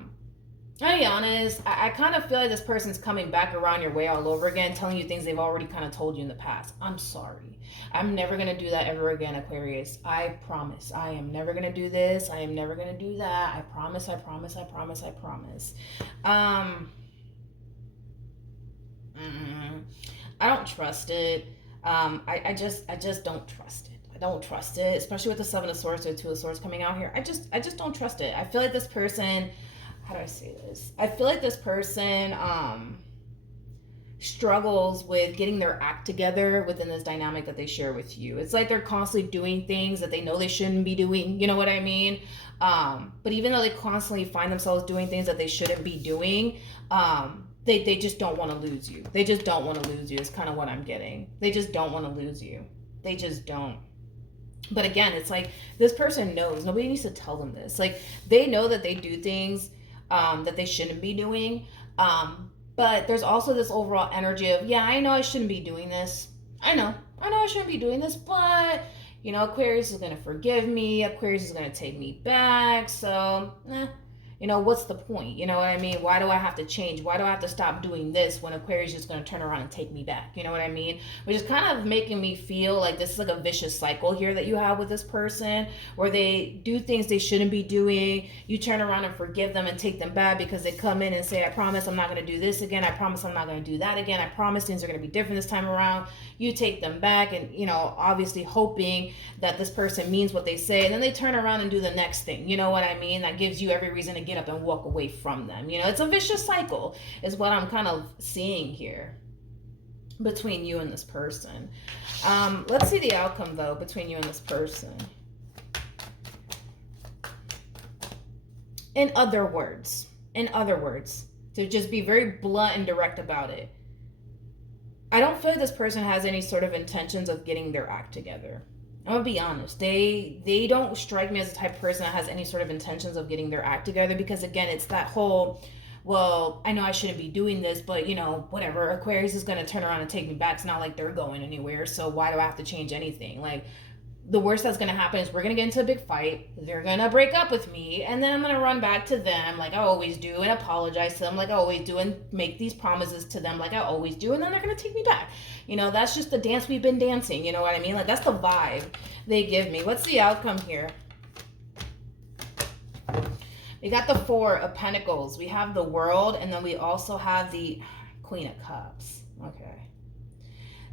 be honest, I kind of feel like this person's coming back around your way all over again, telling you things they've already kind of told you in the past. I'm sorry. I'm never going to do that ever again, Aquarius. I promise. I am never going to do this. I am never going to do that. I promise, I promise, I promise, I promise. I don't trust it. I just don't trust it. I don't trust it, especially with the Seven of Swords or Two of Swords coming out here. I just don't trust it. I feel like this person, how do I say this? I feel like this person struggles with getting their act together within this dynamic that they share with you. It's like they're constantly doing things that they know they shouldn't be doing. You know what I mean? But even though they constantly find themselves doing things that they shouldn't be doing, they just don't want to lose you. They just don't want to lose you is kind of what I'm getting. They just don't want to lose you. They just don't. But again, it's like this person knows. Nobody needs to tell them this. Like they know that they do things that they shouldn't be doing. But there's also this overall energy of, yeah, I know I shouldn't be doing this. I know I shouldn't be doing this, but, you know, Aquarius is going to forgive me. Aquarius is going to take me back. So, You know, what's the point? You know what I mean? Why do I have to change? Why do I have to stop doing this when Aquarius is just going to turn around and take me back? You know what I mean? Which is kind of making me feel like this is like a vicious cycle here that you have with this person, where they do things they shouldn't be doing. You turn around and forgive them and take them back because they come in and say, I promise I'm not going to do this again. I promise I'm not going to do that again. I promise things are going to be different this time around. You take them back and, you know, obviously hoping that this person means what they say. And then they turn around and do the next thing. You know what I mean? That gives you every reason to get up and walk away from them. You know, it's a vicious cycle is what I'm kind of seeing here between you and this person. Let's see the outcome though between you and this person. In other words, to just be very blunt and direct about it, I don't feel like this person has any sort of intentions of getting their act together. I'm gonna be honest. They don't strike me as the type of person that has any sort of intentions of getting their act together, because again, it's that whole, well, I know I shouldn't be doing this, but you know, whatever. Aquarius is gonna turn around and take me back. It's not like they're going anywhere, so why do I have to change anything? Like, the worst that's going to happen is we're going to get into a big fight. They're going to break up with me. And then I'm going to run back to them like I always do and apologize to them like I always do and make these promises to them like I always do. And then they're going to take me back. You know, that's just the dance we've been dancing. You know what I mean? Like, that's the vibe they give me. What's the outcome here? We got the Four of Pentacles. We have the World. And then we also have the Queen of Cups. Okay.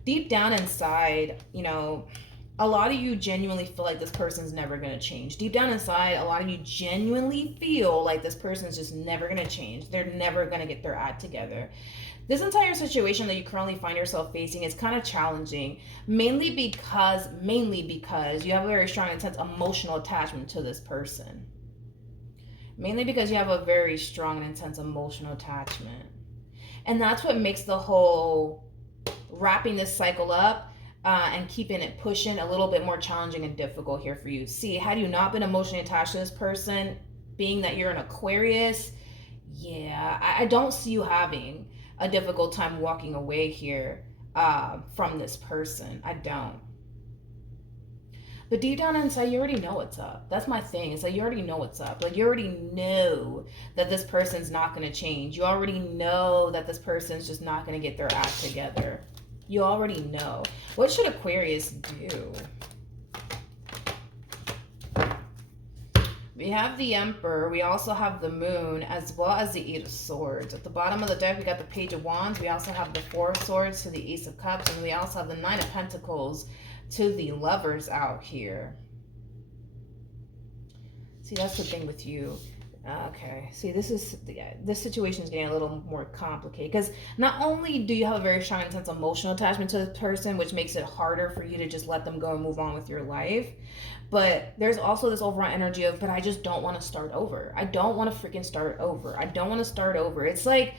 Deep down inside, you know, a lot of you genuinely feel like this person's never going to change. Deep down inside, a lot of you genuinely feel like this person's just never going to change. They're never going to get their act together. This entire situation that you currently find yourself facing is kind of challenging, mainly because you have a very strong, intense emotional attachment to this person. Mainly because you have a very strong and intense emotional attachment. And that's what makes the whole wrapping this cycle up and keeping it pushing a little bit more challenging and difficult here for you. See, had you not been emotionally attached to this person, being that you're an Aquarius, yeah, I don't see you having a difficult time walking away here from this person. I don't. But deep down inside, you already know what's up. That's my thing. It's like you already know what's up. Like, you already know that this person's not going to change. You already know that this person's just not going to get their act together. You already know. What should Aquarius do? We have the Emperor. We also have the Moon, as well as the Eight of Swords. At the bottom of the deck, we got the Page of Wands. We also have the Four of Swords to the Ace of Cups. And we also have the Nine of Pentacles to the Lovers out here. See, that's the thing with you. Okay, see, this situation is getting a little more complicated, because not only do you have a very strong, intense emotional attachment to this person, which makes it harder for you to just let them go and move on with your life, but there's also this overall energy of, but I just don't want to start over. I don't want to freaking start over. I don't want to start over. It's like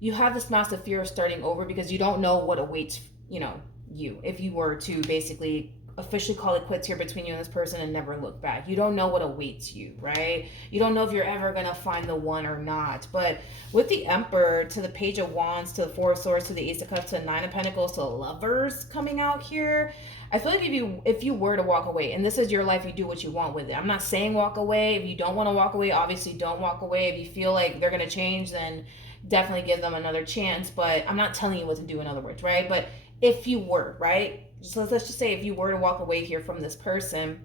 you have this massive fear of starting over because you don't know what awaits, you know, you, if you were to basically officially call it quits here between you and this person and never look back. You don't know what awaits you, right? You don't know if you're ever going to find the one or not. But with the Emperor to the Page of Wands to the Four of Swords to the Ace of Cups to the Nine of Pentacles to the Lovers coming out here, I feel like if you were to walk away, and this is your life, you do what you want with it. I'm not saying walk away. If you don't want to walk away, obviously don't walk away. If you feel like they're going to change, then definitely give them another chance. But I'm not telling you what to do, in other words, right? But if you were, right? So let's just say if you were to walk away here from this person,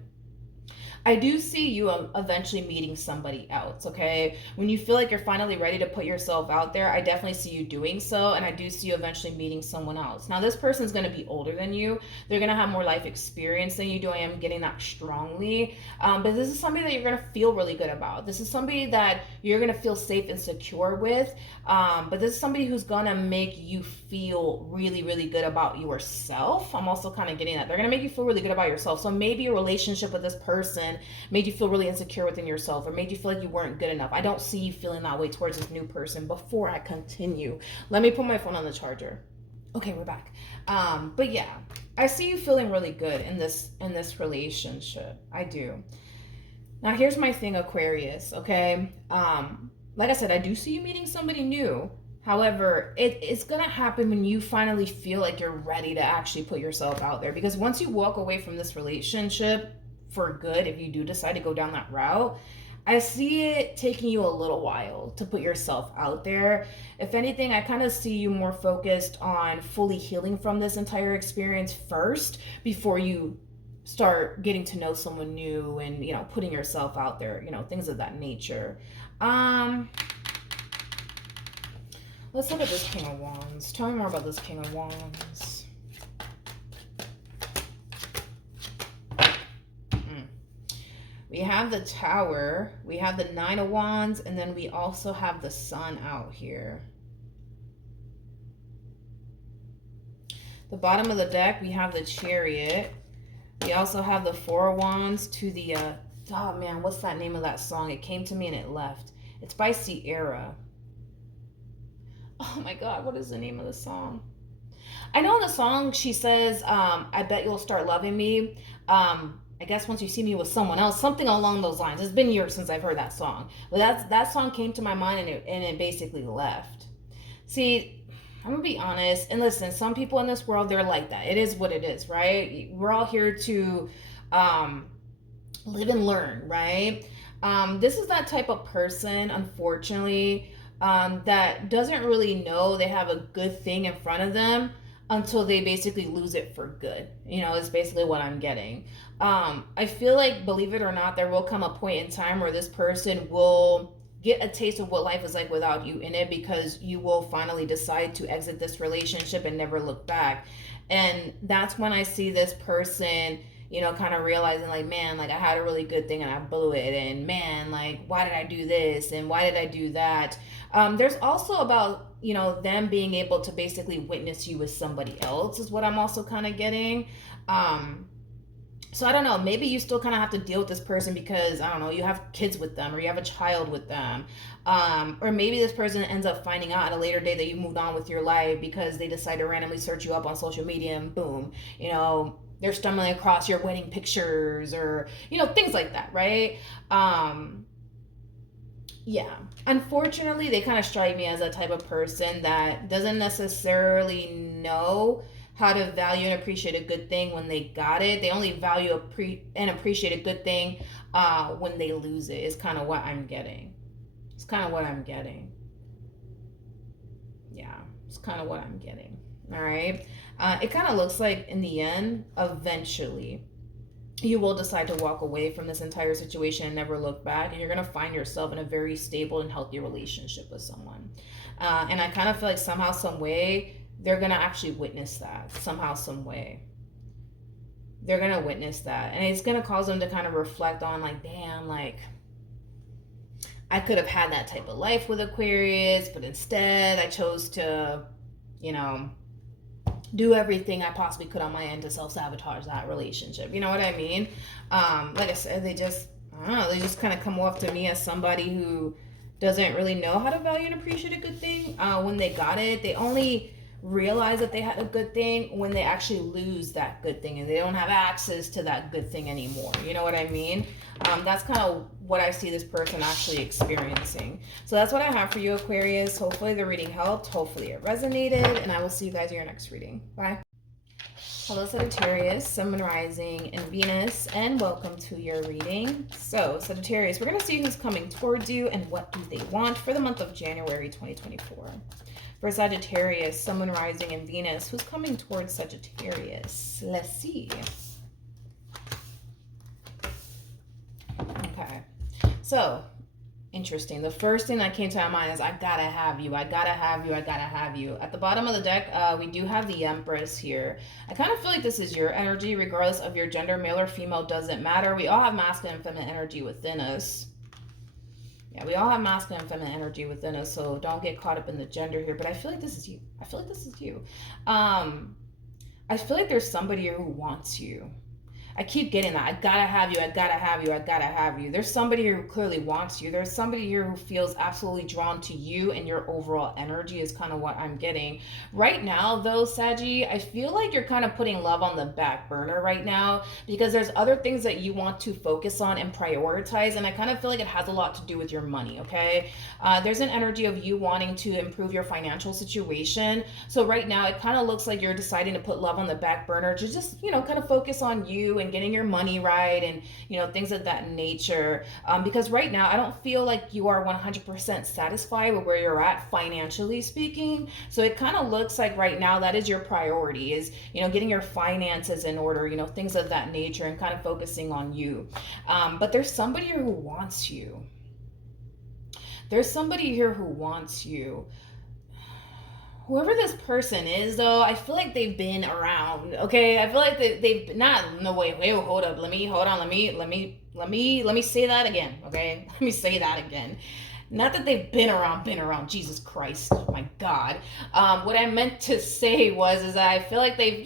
I do see you eventually meeting somebody else, okay? When you feel like you're finally ready to put yourself out there, I definitely see you doing so, and I do see you eventually meeting someone else. Now, this person's going to be older than you. They're going to have more life experience than you do. I am getting that strongly. But this is somebody that you're going to feel really good about. This is somebody that you're going to feel safe and secure with. But this is somebody who's going to make you feel really, really good about yourself. I'm also kind of getting that. They're going to make you feel really good about yourself. So maybe a relationship with this person made you feel really insecure within yourself, or made you feel like you weren't good enough. I don't see you feeling that way towards this new person. Before I continue, let me put my phone on the charger. Okay, we're back. But yeah, I see you feeling really good in this relationship. I do. Now here's my thing, Aquarius, okay? Like I said, I do see you meeting somebody new. However, it's going to happen when you finally feel like you're ready to actually put yourself out there. Because once you walk away from this relationship for good, if you do decide to go down that route, I see it taking you a little while to put yourself out there. If anything, I kind of see you more focused on fully healing from this entire experience first before you start getting to know someone new and, putting yourself out there, things of that nature. Um, let's look at this King of Wands. Tell me more about this King of Wands. We have the Tower, we have the Nine of Wands, and then we also have the Sun out here. The bottom of the deck, we have the Chariot. We also have the Four of Wands to the, oh man, what's that name of that song? It came to me and it left. It's by Sierra. Oh my God, what is the name of the song? I know in the song she says, I bet you'll start loving me. I guess once you see me with someone else, something along those lines. It's been years since I've heard that song. But that song came to my mind and it basically left. See, I'm going to be honest. And listen, some people in this world, they're like that. It is what it is, right? We're all here to live and learn, right? This is that type of person, unfortunately, that doesn't really know they have a good thing in front of them until they basically lose it for good. Is basically what I'm getting. I feel like, believe it or not, there will come a point in time where this person will get a taste of what life is like without you in it, because you will finally decide to exit this relationship and never look back. And that's when I see this person, kind of realizing like, man, like I had a really good thing and I blew it. And man, like, why did I do this? And why did I do that? There's also about, them being able to basically witness you with somebody else is what I'm also kind of getting. So I don't know, maybe you still kind of have to deal with this person because, I don't know, you have kids with them or you have a child with them. Or maybe this person ends up finding out at a later date that you moved on with your life because they decide to randomly search you up on social media and boom, they're stumbling across your wedding pictures or, things like that, right? Yeah. Unfortunately, they kind of strike me as a type of person that doesn't necessarily know how to value and appreciate a good thing when they got it. They only value and appreciate a good thing when they lose it, is kind of what I'm getting. It's kind of what I'm getting. Yeah, it's kind of what I'm getting. All right. It kind of looks like in the end, eventually, you will decide to walk away from this entire situation and never look back. And you're going to find yourself in a very stable and healthy relationship with someone. And I kind of feel like somehow, some way, they're going to actually witness that. Somehow, some way. They're going to witness that. And it's going to cause them to kind of reflect on like, damn, like, I could have had that type of life with Aquarius, but instead I chose to, do everything I possibly could on my end to self-sabotage that relationship. You know what I mean? Like I said, they just kind of come off to me as somebody who doesn't really know how to value and appreciate a good thing. When they got it, they only realize that they had a good thing when they actually lose that good thing and they don't have access to that good thing anymore. You know what I mean? That's kind of what I see this person actually experiencing. So that's what I have for you, Aquarius. Hopefully the reading helped. Hopefully it resonated. And I will see you guys in your next reading. Bye. Hello, Sagittarius, Sun, Moon, Rising, and Venus, and welcome to your reading. So, Sagittarius, we're going to see who's coming towards you and what do they want for the month of January 2024. For Sagittarius, Sun, Moon, Rising, and Venus, who's coming towards Sagittarius? Let's see. Okay. So, interesting. The first thing that came to my mind is I gotta have you. I gotta have you. I gotta have you. At the bottom of the deck, we do have the Empress here. I kind of feel like this is your energy, regardless of your gender, male or female, doesn't matter. We all have masculine and feminine energy within us. Yeah, we all have masculine and feminine energy within us, so don't get caught up in the gender here. But I feel like this is you. I feel like this is you. I feel like there's somebody here who wants you. I keep getting that. I gotta have you. I gotta have you. I gotta have you. There's somebody here who clearly wants you. There's somebody here who feels absolutely drawn to you and your overall energy is kind of what I'm getting. Right now, though, Saggy, I feel like you're kind of putting love on the back burner right now because there's other things that you want to focus on and prioritize. And I kind of feel like it has a lot to do with your money, okay? There's an energy of you wanting to improve your financial situation. So right now, it kind of looks like you're deciding to put love on the back burner to just, kind of focus on you and getting your money right, and things of that nature. Because right now I don't feel like you are 100% satisfied with where you're at financially speaking. So it kind of looks like right now that is your priority, is getting your finances in order, things of that nature, and kind of focusing on you. But there's somebody who wants you. There's somebody here who wants you. Whoever this person is, though, I feel like they've been around. Okay, I feel like they've not. No, wait, hold up. Let me say that again. Okay, let me say that again. Not that they've been around. Jesus Christ, my God. What I meant to say is that I feel like they've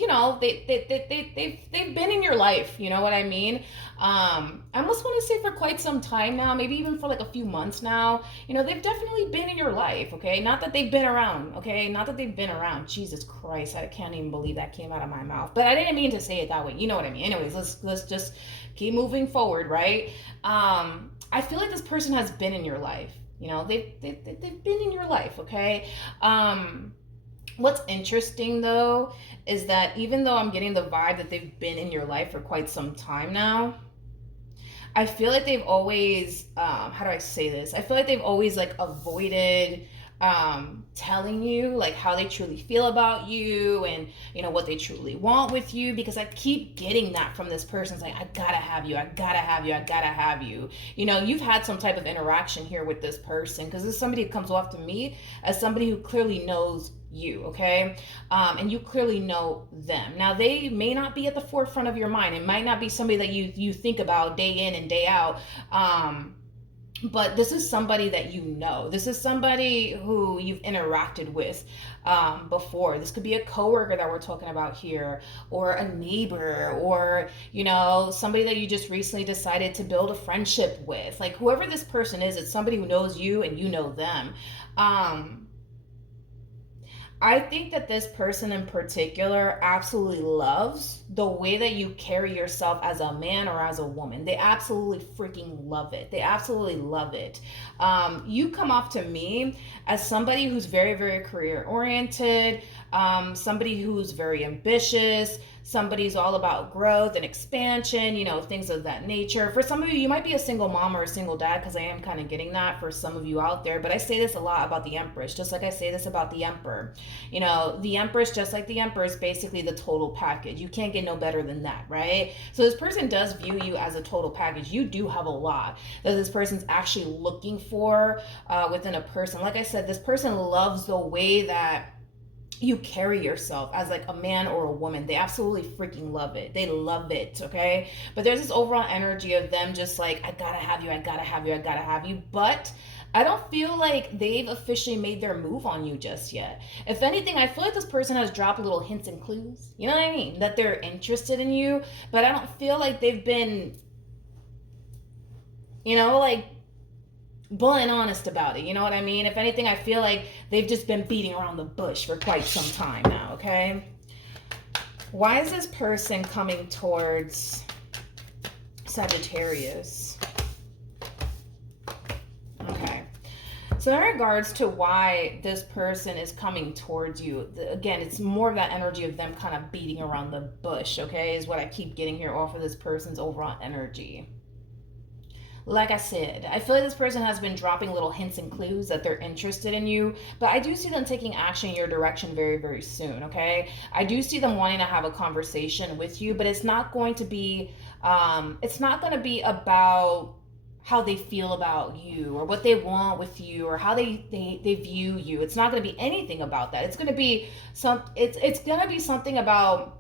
been in your life. You know what I mean? I almost want to say for quite some time now, maybe even for like a few months now. They've definitely been in your life. Okay, not that they've been around. Okay, not that they've been around. Jesus Christ, I can't even believe that came out of my mouth. But I didn't mean to say it that way. You know what I mean? Anyways, let's just keep moving forward, right? I feel like this person has been in your life. They've been in your life, okay? What's interesting, though, is that even though I'm getting the vibe that they've been in your life for quite some time now, I feel like they've always, how do I say this? I feel like they've always, like, avoided telling you, like, how they truly feel about you, and what they truly want with you, because I keep getting that from this person. It's like, I gotta have you, you've had some type of interaction here with this person, because this is somebody who comes off to me as somebody who clearly knows you, okay? And you clearly know them. Now, they may not be at the forefront of your mind. It might not be somebody that you think about day in and day out, but this is somebody that you know. This is somebody who you've interacted with before. This could be a coworker that we're talking about here, or a neighbor, or somebody that you just recently decided to build a friendship with. Like, whoever this person is, it's somebody who knows you and you know them. I think that this person in particular absolutely loves the way that you carry yourself as a man or as a woman. They absolutely freaking love it. They absolutely love it. You come off to me as somebody who's very, very career oriented, somebody who's very ambitious, somebody's all about growth and expansion, things of that nature. For some of you, you might be a single mom or a single dad, because I am kind of getting that for some of you out there. But I say this a lot about the Empress, just like I say this about the Emperor. The Empress, just like the Emperor, is basically the total package. You can't get no better than that, right? So this person does view you as a total package. You do have a lot that this person's actually looking for within a person. Like I said, this person loves the way that you carry yourself as like a man or a woman. They absolutely freaking love it. They love it, okay? But there's this overall energy of them just like, I gotta have you. But I don't feel like they've officially made their move on you just yet. If anything, I feel like this person has dropped little hints and clues. You know what I mean? That they're interested in you, but I don't feel like they've been, like, blunt and honest about it. You know what I mean? If anything, I feel like they've just been beating around the bush for quite some time now, okay? Why is this person coming towards Sagittarius? Okay. So in regards to why this person is coming towards you, again, it's more of that energy of them kind of beating around the bush, okay, is what I keep getting here off of this person's overall energy. Like I said, I feel like this person has been dropping little hints and clues that they're interested in you, but I do see them taking action in your direction very, very soon, okay? I do see them wanting to have a conversation with you, but it's not going to be about how they feel about you or what they want with you or how they view you. It's not going to be anything about that. It's going to be something about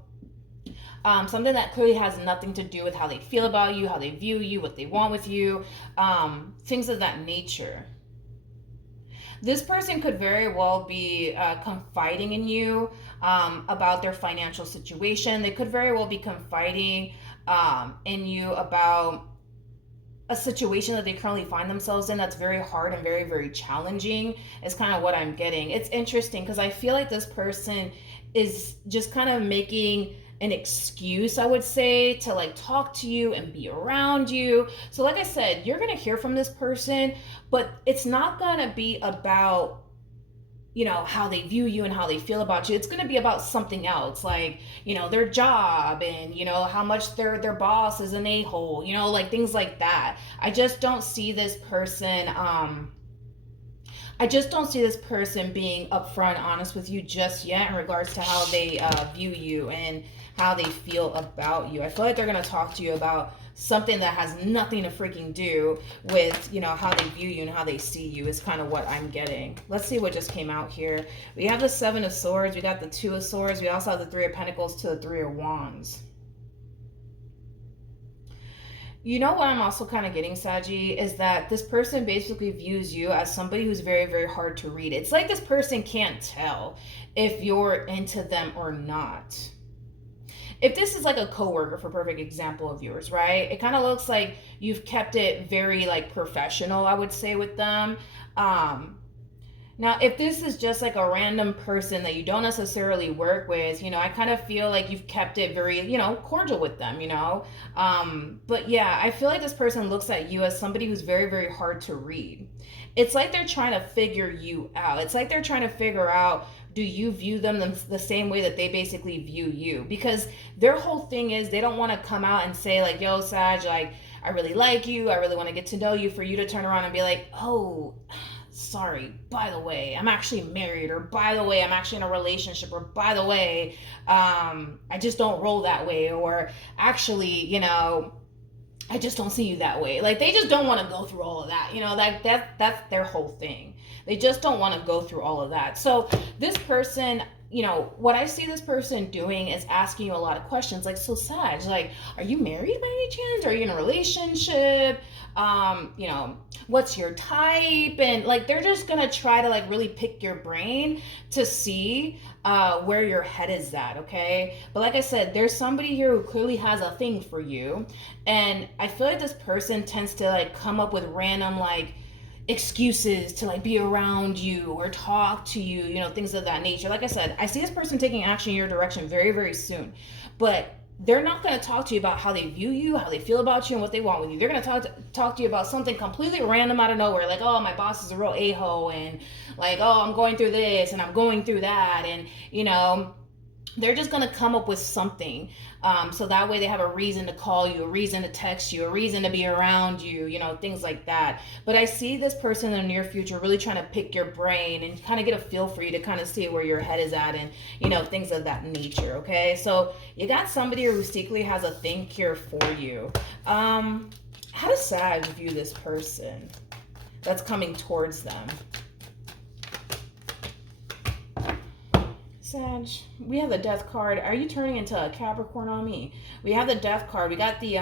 something that clearly has nothing to do with how they feel about you, how they view you, what they want with you, things of that nature. This person could very well be confiding in you about their financial situation. They could very well be confiding in you about a situation that they currently find themselves in that's very hard and very, very challenging, is kind of what I'm getting. It's interesting because I feel like this person is just kind of making an excuse, I would say, to like talk to you and be around you. So like I said, you're going to hear from this person, but it's not going to be about, you know, how they view you and how they feel about you. It's going to be about something else, like, you know, their job, and, you know, how much their boss is an a-hole, you know, like things like that. I just don't see this person being upfront honest with you just yet in regards to how they view you and how they feel about you. I feel like they're going to talk to you about something that has nothing to freaking do with, you know, how they view you and how they see you is kind of what I'm getting. Let's see what just came out here. We have the Seven of Swords. We got the Two of Swords. We also have the Three of Pentacles to the Three of Wands. You know what I'm also kind of getting, Saggy, is that this person basically views you as somebody who's very, very hard to read. It's like this person can't tell if you're into them or not. If this is like a coworker, for perfect example of yours, right? It kind of looks like you've kept it very like professional, I would say, with them. Now, if this is just like a random person that you don't necessarily work with, you know, I kind of feel like you've kept it very, you know, cordial with them, you know. But yeah, I feel like this person looks at you as somebody who's very, very hard to read. It's like they're trying to figure you out. It's like they're trying to figure out, do you view them the same way that they basically view you? Because their whole thing is they don't want to come out and say like, yo, Sag, like, I really like you. I really want to get to know you, for you to turn around and be like, oh, sorry, by the way, I'm actually married, or by the way, I'm actually in a relationship, or by the way, I just don't roll that way, or actually, you know, I just don't see you that way. Like, they just don't want to go through all of that, you know, that's their whole thing. They just don't want to go through all of that. So this person, you know, what I see this person doing is asking you a lot of questions, like, so Sag, like, are you married by any chance? Are you in a relationship? You know, what's your type? And like, they're just gonna try to like really pick your brain to see where your head is at, okay? But like I said, there's somebody here who clearly has a thing for you, and I feel like this person tends to like come up with random like excuses to like be around you or talk to you, you know, things of that nature. Like I said, I see this person taking action in your direction very, very soon, but they're not going to talk to you about how they view you, how they feel about you, and what they want with you. They're going to talk to you about something completely random out of nowhere, like, oh, my boss is a real a-hole, and like, oh, I'm going through this and I'm going through that, and you know, they're just going to come up with something, so that way they have a reason to call you, a reason to text you, a reason to be around you, you know, things like that. But I see this person in the near future really trying to pick your brain and kind of get a feel for you, to kind of see where your head is at, and you know, things of that nature. Okay, so you got somebody who secretly has a thing here for you. How does Sag view this person that's coming towards them? Sag, we have the Death card. Are you turning into a Capricorn on me? We have the Death card. We got the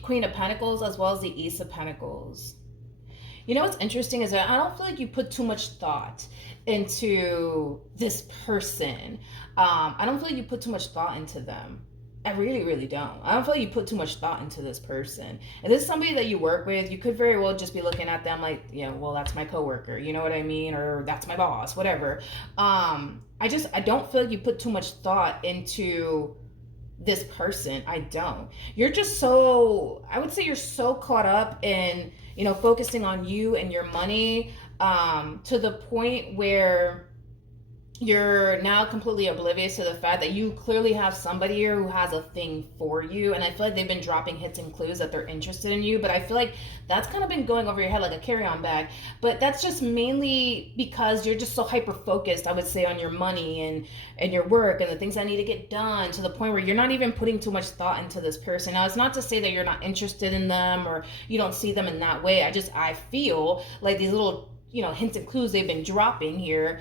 Queen of Pentacles as well as the Ace of Pentacles. You know what's interesting is that I don't feel like you put too much thought into this person. I don't feel like you put too much thought into them. I really, really don't. I don't feel like you put too much thought into this person. If this is somebody that you work with, you could very well just be looking at them like, you know, well, that's my coworker, you know what I mean? Or that's my boss, whatever. I don't feel like you put too much thought into this person. I don't. You're just so, I would say you're so caught up in, you know, focusing on you and your money, to the point where you're now completely oblivious to the fact that you clearly have somebody here who has a thing for you. And I feel like they've been dropping hints and clues that they're interested in you, but I feel like that's kind of been going over your head like a carry-on bag. But that's just mainly because you're just so hyper-focused, I would say, on your money and your work and the things that need to get done, to the point where you're not even putting too much thought into this person. Now, it's not to say that you're not interested in them or you don't see them in that way. I feel like these little, you know, hints and clues they've been dropping here,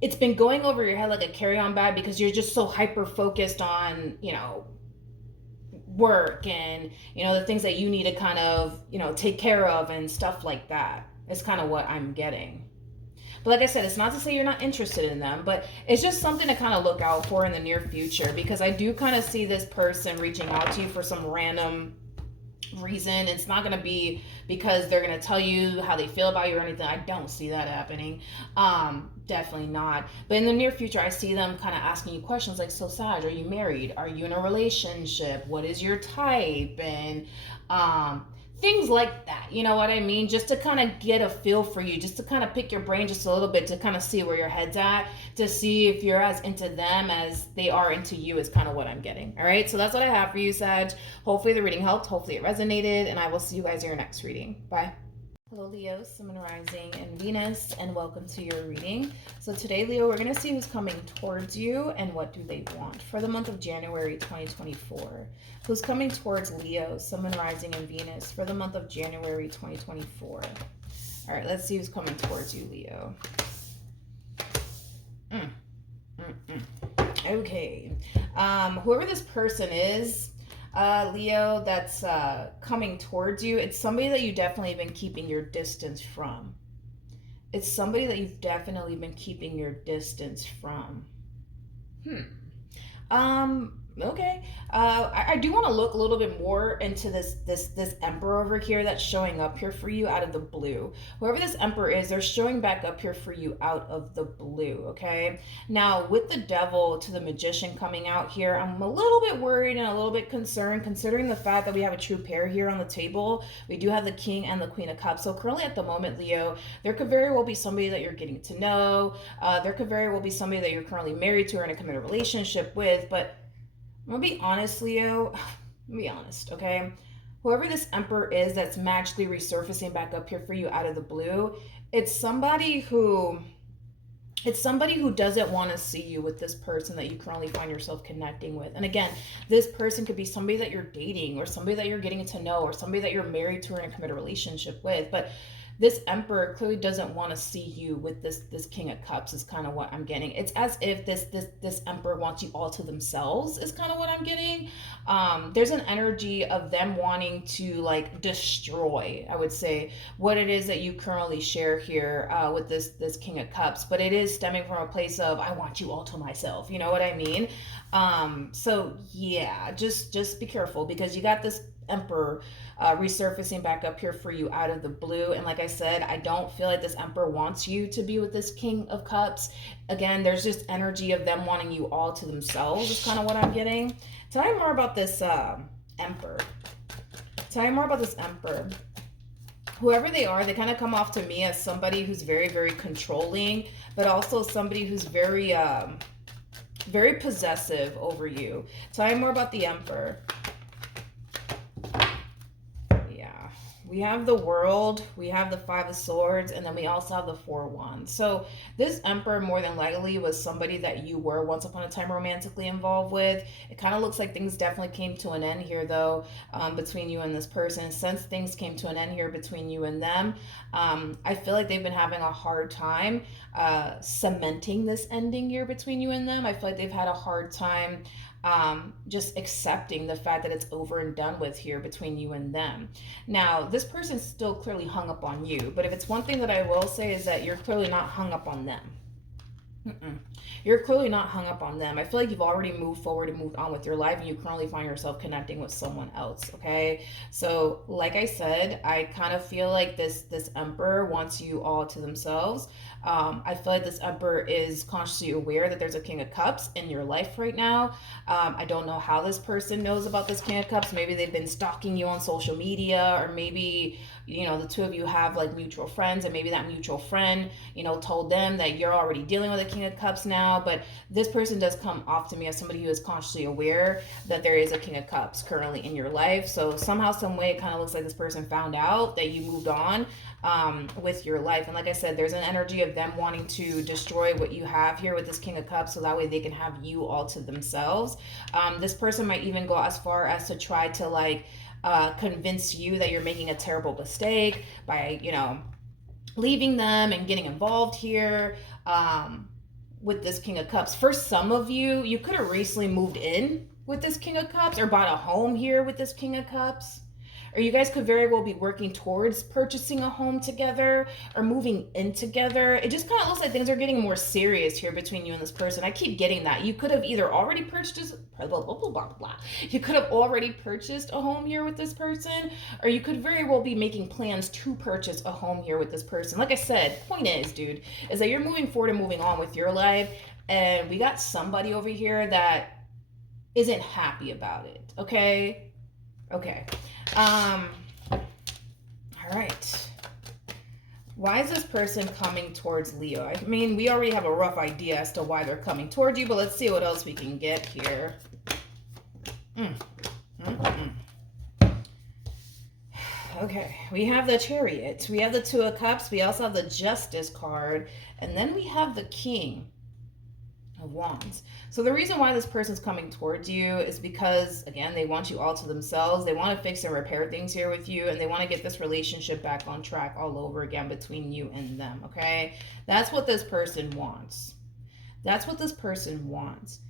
it's been going over your head like a carry-on bag, because you're just so hyper focused on, you know, work and, you know, the things that you need to kind of, you know, take care of and stuff like that. It's kind of what I'm getting. But like I said, it's not to say you're not interested in them, but it's just something to kind of look out for in the near future, because I do kind of see this person reaching out to you for some random reason. It's not going to be because they're going to tell you how they feel about you or anything. I don't see that happening. Definitely not. But in the near future, I see them kind of asking you questions like, so Sag, are you married? Are you in a relationship? What is your type? And things like that, you know what I mean? Just to kind of get a feel for you, just to kind of pick your brain just a little bit, to kind of see where your head's at, to see if you're as into them as they are into you, is kind of what I'm getting. All right, so that's what I have for you, Sag. Hopefully the reading helped, hopefully it resonated, and I will see you guys in your next reading. Bye. Hello, Leo, Sun, Rising, and Venus, and welcome to your reading. So today, Leo, we're going to see who's coming towards you and what do they want for the month of January 2024. Who's coming towards Leo, Sun, Rising, and Venus for the month of January 2024. All right, let's see who's coming towards you, Leo. Okay. Whoever this person is, Leo, that's coming towards you, it's somebody that you definitely been keeping your distance from. It's somebody that you've definitely been keeping your distance from. Okay. I do want to look a little bit more into this Emperor over here that's showing up here for you out of the blue. Whoever this Emperor is, they're showing back up here for you out of the blue, okay? Now, with the Devil to the Magician coming out here, I'm a little bit worried and a little bit concerned, considering the fact that we have a true pair here on the table. We do have the King and the Queen of Cups. So currently at the moment, Leo, there could very well be somebody that you're getting to know. There could very well be somebody that you're currently married to or in a committed relationship with, but I'm gonna be honest, Leo. I'm gonna be honest, okay? Whoever this Emperor is that's magically resurfacing back up here for you out of the blue, it's somebody who doesn't want to see you with this person that you currently find yourself connecting with. And again, this person could be somebody that you're dating or somebody that you're getting to know or somebody that you're married to or in a committed relationship with. But this Emperor clearly doesn't want to see you with this King of Cups, is kind of what I'm getting. It's as if this Emperor wants you all to themselves, is kind of what I'm getting. There's an energy of them wanting to like destroy, I would say, what it is that you currently share here with this King of Cups. But it is stemming from a place of, I want you all to myself. You know what I mean? So yeah, just be careful, because you got this Emperor resurfacing back up here for you out of the blue. And like I said, I don't feel like this Emperor wants you to be with this King of Cups. Again, there's just energy of them wanting you all to themselves, is kind of what I'm getting. Tell me more about this Emperor. Tell me more about this Emperor. Whoever they are, they kind of come off to me as somebody who's very, very controlling, but also somebody who's very very possessive over you. Tell me more about the Emperor. We have the World, we have the Five of Swords, and then we also have the Four of Wands. So this Emperor more than likely was somebody that you were once upon a time romantically involved with. It kind of looks like things definitely came to an end here, though, between you and this person. Since things came to an end here between you and them, I feel like they've been having a hard time cementing this ending here between you and them. I feel like they've had a hard time just accepting the fact that it's over and done with here between you and them. Now, this person's still clearly hung up on you, but if it's one thing that I will say is that you're clearly not hung up on them. You're clearly not hung up on them. I feel like you've already moved forward and moved on with your life, and you currently find yourself connecting with someone else, okay? So, like I said, I kind of feel like this Emperor wants you all to themselves. I feel like this Emperor is consciously aware that there's a King of Cups in your life right now. I don't know how this person knows about this King of Cups. Maybe they've been stalking you on social media, or maybe, you know, the two of you have like mutual friends, and maybe that mutual friend, you know, told them that you're already dealing with a King of Cups now. But this person does come off to me as somebody who is consciously aware that there is a King of Cups currently in your life. So somehow, some way, it kind of looks like this person found out that you moved on with your life. And like I said, there's an energy of them wanting to destroy what you have here with this King of Cups, so that way they can have you all to themselves. This person might even go as far as to try to like convince you that you're making a terrible mistake by, you know, leaving them and getting involved here with this King of Cups. For some of you, you could have recently moved in with this King of Cups or bought a home here with this King of Cups. Or you guys could very well be working towards purchasing a home together or moving in together. It just kind of looks like things are getting more serious here between you and this person. I keep getting that. You could have either already purchased, You could have already purchased a home here with this person, or you could very well be making plans to purchase a home here with this person. Like I said, point is, dude, is that you're moving forward and moving on with your life, and we got somebody over here that isn't happy about it, okay? Okay. All right. Why is this person coming towards Leo? I mean, we already have a rough idea as to why they're coming towards you, but let's see what else we can get here. Okay, we have the Chariot, we have the Two of Cups, we also have the Justice card, and then we have the King of Wands. So the reason why this person's coming towards you is because, again, they want you all to themselves. They want to fix and repair things here with you, and they want to get this relationship back on track all over again between you and them, okay? That's what this person wants. That's what this person wants.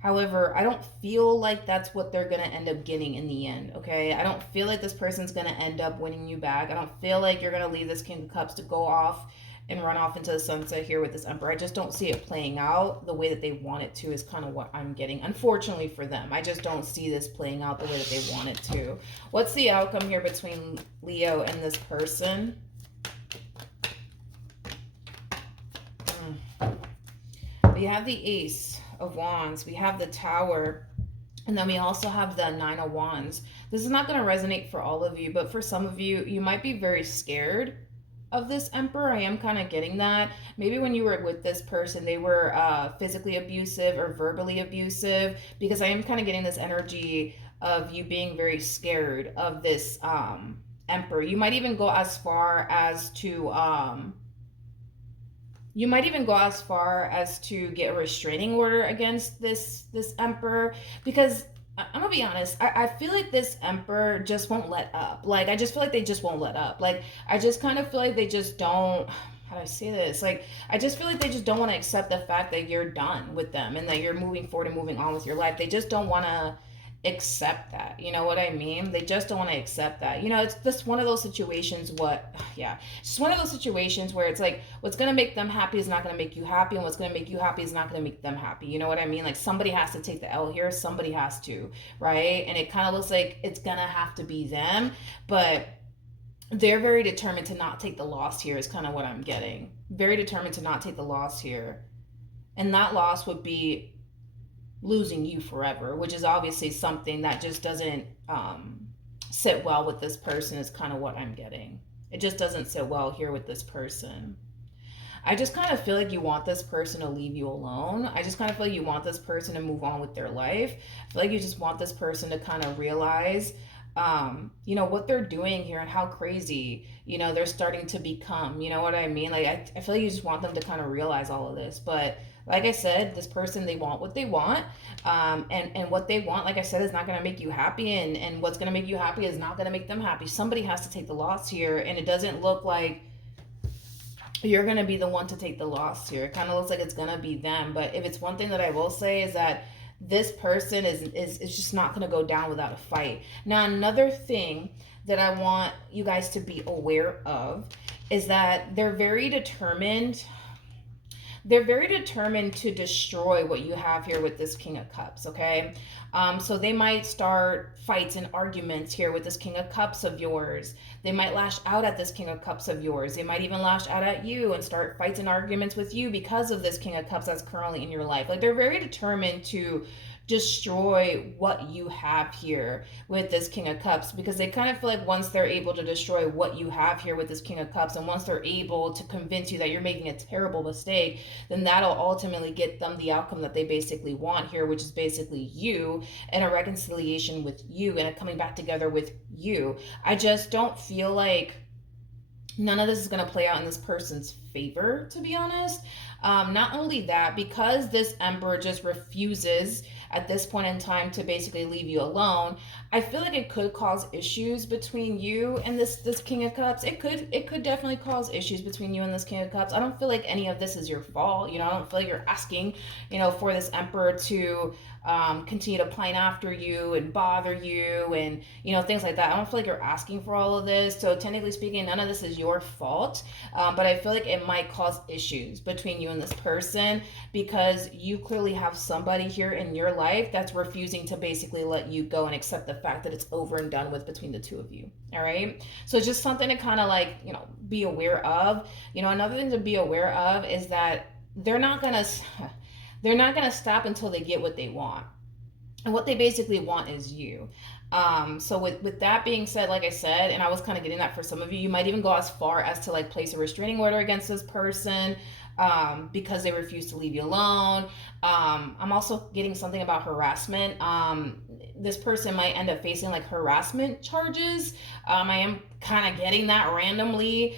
However, I don't feel like that's what they're going to end up getting in the end, okay? I don't feel like this person's going to end up winning you back. I don't feel like you're going to leave this King of Cups to go off and run off into the sunset here with this Emperor. I just don't see it playing out the way that they want it to is kind of what I'm getting. Unfortunately for them, I just don't see this playing out the way that they want it to. What's the outcome here between Leo and this person? We have the Ace of Wands, we have the Tower, and then we also have the Nine of Wands. This is not going to resonate for all of you, but for some of you, you might be very scared of this Emperor. I am kind of getting that. Maybe when you were with this person, they were physically abusive or verbally abusive, because I am kind of getting this energy of you being very scared of this Emperor. You might even go as far as to get a restraining order against this Emperor, because I'm gonna be honest, I feel like this Emperor just won't let up. Like, I just feel like they just won't let up. Like, I just kind of feel like they just don't, how do I say this? Like, I just feel like they just don't want to accept the fact that you're done with them and that you're moving forward and moving on with your life. They just don't want to accept that. You know what I mean? They just don't want to accept that. You know, it's just one of those situations it's just one of those situations where it's like, what's going to make them happy is not going to make you happy, and what's going to make you happy is not going to make them happy. You know what I mean? Like, somebody has to take the L here. Somebody has to, right? And it kind of looks like it's going to have to be them, but they're very determined to not take the loss here is kind of what I'm getting. Very determined to not take the loss here. And that loss would be losing you forever, which is obviously something that just doesn't sit well with this person is kind of what I'm getting. It just doesn't sit well here with this person. I just kind of feel like you want this person to leave you alone. I just kind of feel like you want this person to move on with their life. I feel like you just want this person to kind of realize you know, what they're doing here and how crazy, you know, they're starting to become. You know what I mean? Like, I feel like you just want them to kind of realize all of this. But like I said, this person, they want what they want. And what they want, like I said, is not going to make you happy. And what's going to make you happy is not going to make them happy. Somebody has to take the loss here. And it doesn't look like you're going to be the one to take the loss here. It kind of looks like it's going to be them. But if it's one thing that I will say is that this person is just not going to go down without a fight. Now, another thing that I want you guys to be aware of is that they're very determined. They're very determined to destroy what you have here with this King of Cups, okay? So they might start fights and arguments here with this King of Cups of yours. They might lash out at this King of Cups of yours. They might even lash out at you and start fights and arguments with you because of this King of Cups that's currently in your life. Like, they're very determined to destroy what you have here with this King of Cups, because they kind of feel like once they're able to destroy what you have here with this King of Cups, and once they're able to convince you that you're making a terrible mistake, then that'll ultimately get them the outcome that they basically want here, which is basically you and a reconciliation with you and a coming back together with you. I just don't feel like none of this is going to play out in this person's favor, to be honest. Not only that, because this Emperor just refuses at this point in time to basically leave you alone, I feel like it could cause issues between you and this King of Cups. It could definitely cause issues between you and this King of Cups. I don't feel like any of this is your fault. You know, I don't feel like you're asking, you know, for this Emperor to continue to pine after you and bother you and, you know, things like that. I don't feel like you're asking for all of this. So technically speaking, none of this is your fault. But I feel like it might cause issues between you and this person, because you clearly have somebody here in your life that's refusing to basically let you go and accept the fact that it's over and done with between the two of you. All right. So it's just something to kind of like, you know, be aware of. You know, another thing to be aware of is that they're not going to stop until they get what they want. And what they basically want is you. So with that being said, like I said, and I was kind of getting that for some of you, you might even go as far as to like place a restraining order against this person because they refuse to leave you alone. I'm also getting something about harassment. This person might end up facing like harassment charges. I am kind of getting that randomly.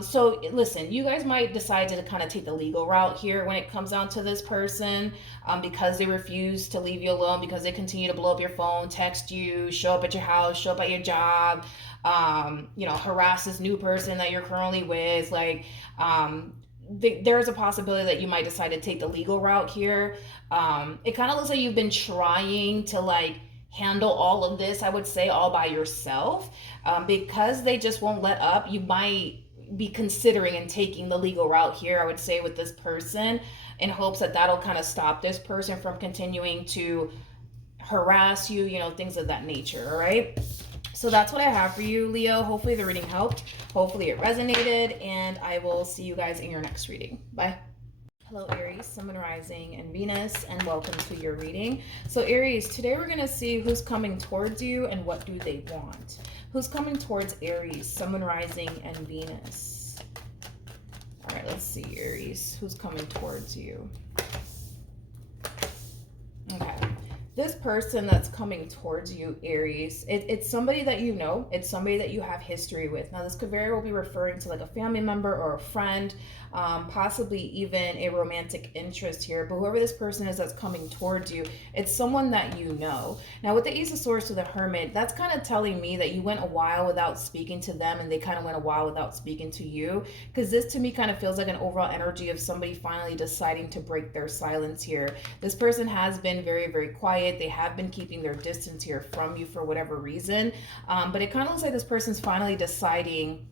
So listen, you guys might decide to kind of take the legal route here when it comes down to this person, because they refuse to leave you alone, because they continue to blow up your phone, text you, show up at your house, show up at your job, harass this new person that you're currently with. Like, there's a possibility that you might decide to take the legal route here. It kind of looks like you've been trying to like handle all of this, I would say, all by yourself. Because they just won't let up, you might be considering and taking the legal route here, I would say, with this person, in hopes that that'll kind of stop this person from continuing to harass you, things of that nature. All right. So that's what I have for you, Leo. Hopefully the reading helped. Hopefully it resonated, and I will see you guys in your next reading. Bye. Hello, Aries, Sun, Rising, and Venus, and welcome to your reading. So Aries, today we're going to see who's coming towards you and what do they want. Who's coming towards Aries, Sun, Rising, and Venus? All right, let's see, Aries. Who's coming towards you? Okay. This person that's coming towards you, Aries, it's somebody that you know. It's somebody that you have history with. Now, this could very well be referring to like a family member or a friend, possibly even a romantic interest here. But whoever this person is that's coming towards you, it's someone that you know. Now, with the Ace of Swords to the Hermit, that's kind of telling me that you went a while without speaking to them, and they kind of went a while without speaking to you. Because this, to me, kind of feels like an overall energy of somebody finally deciding to break their silence here. This person has been very, very quiet. They have been keeping their distance here from you for whatever reason. But it kind of looks like this person's finally deciding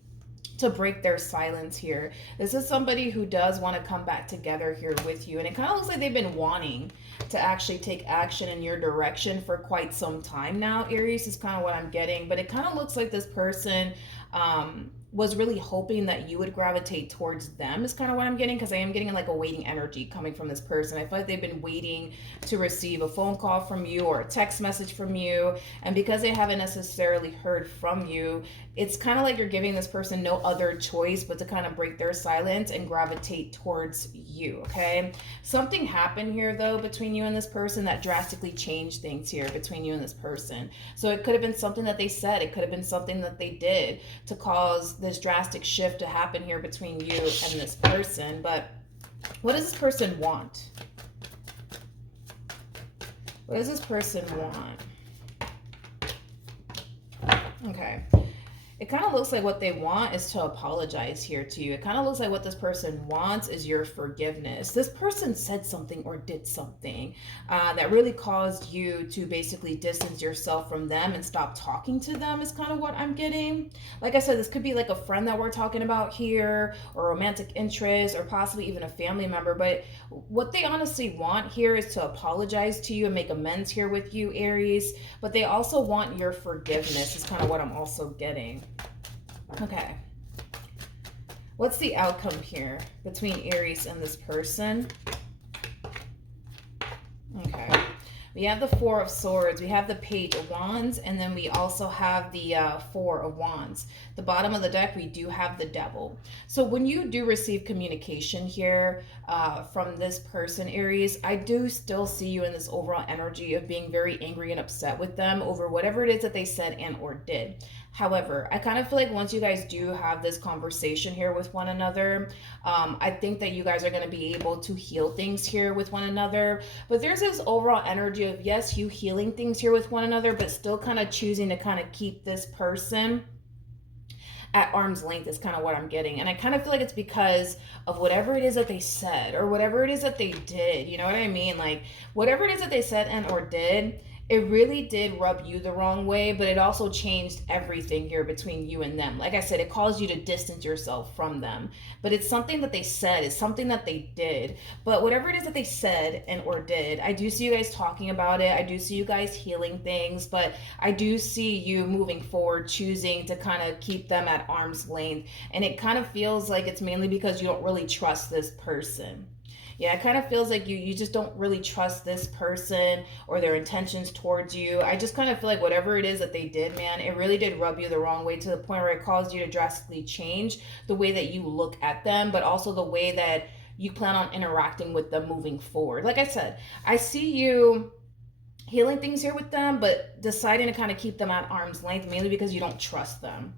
to break their silence here. This is somebody who does want to come back together here with you. And it kind of looks like they've been wanting to actually take action in your direction for quite some time now. Aries is kind of what I'm getting. But it kind of looks like this person was really hoping that you would gravitate towards them, is kind of what I'm getting, because I am getting like a waiting energy coming from this person. I feel like they've been waiting to receive a phone call from you or a text message from you, and because they haven't necessarily heard from you, it's kind of like you're giving this person no other choice but to kind of break their silence and gravitate towards you. Okay, something happened here though between you and this person that drastically changed things here between you and this person. So it could have been something that they said, it could have been something that they did to cause this drastic shift to happen here between you and this person. But what does this person want? What does this person want? Okay. It kind of looks like what they want is to apologize here to you. It kind of looks like what this person wants is your forgiveness. This person said something or did something that really caused you to basically distance yourself from them and stop talking to them, is kind of what I'm getting. Like I said, this could be like a friend that we're talking about here, or romantic interest, or possibly even a family member. But what they honestly want here is to apologize to you and make amends here with you, Aries. But they also want your forgiveness, is kind of what I'm also getting. Okay. What's the outcome here between Aries and this person? Okay. We have the Four of Swords, we have the Page of Wands, and then we also have the Four of Wands. The bottom of the deck, we do have the Devil. So when you do receive communication here from this person, Aries, I do still see you in this overall energy of being very angry and upset with them over whatever it is that they said and or did. However, I kind of feel like once you guys do have this conversation here with one another, I think that you guys are going to be able to heal things here with one another. But there's this overall energy of, yes, you healing things here with one another, but still kind of choosing to kind of keep this person at arm's length, is kind of what I'm getting. And I kind of feel like it's because of whatever it is that they said or whatever it is that they did. You know what I mean? Like, whatever it is that they said and or did, it really did rub you the wrong way, but it also changed everything here between you and them. Like I said, it caused you to distance yourself from them. But it's something that they said, it's something that they did. But whatever it is that they said and or did, I do see you guys talking about it. I do see you guys healing things, but I do see you moving forward, choosing to kind of keep them at arm's length. And it kind of feels like it's mainly because you don't really trust this person. Yeah, it kind of feels like you just don't really trust this person or their intentions towards you. I just kind of feel like whatever it is that they did, man, it really did rub you the wrong way to the point where it caused you to drastically change the way that you look at them, but also the way that you plan on interacting with them moving forward. Like I said, I see you healing things here with them, but deciding to kind of keep them at arm's length, mainly because you don't trust them.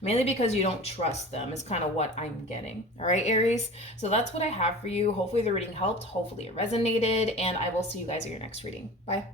Mainly because you don't trust them is kind of what I'm getting. All right, Aries. So that's what I have for you. Hopefully the reading helped. Hopefully it resonated. And I will see you guys in your next reading. Bye.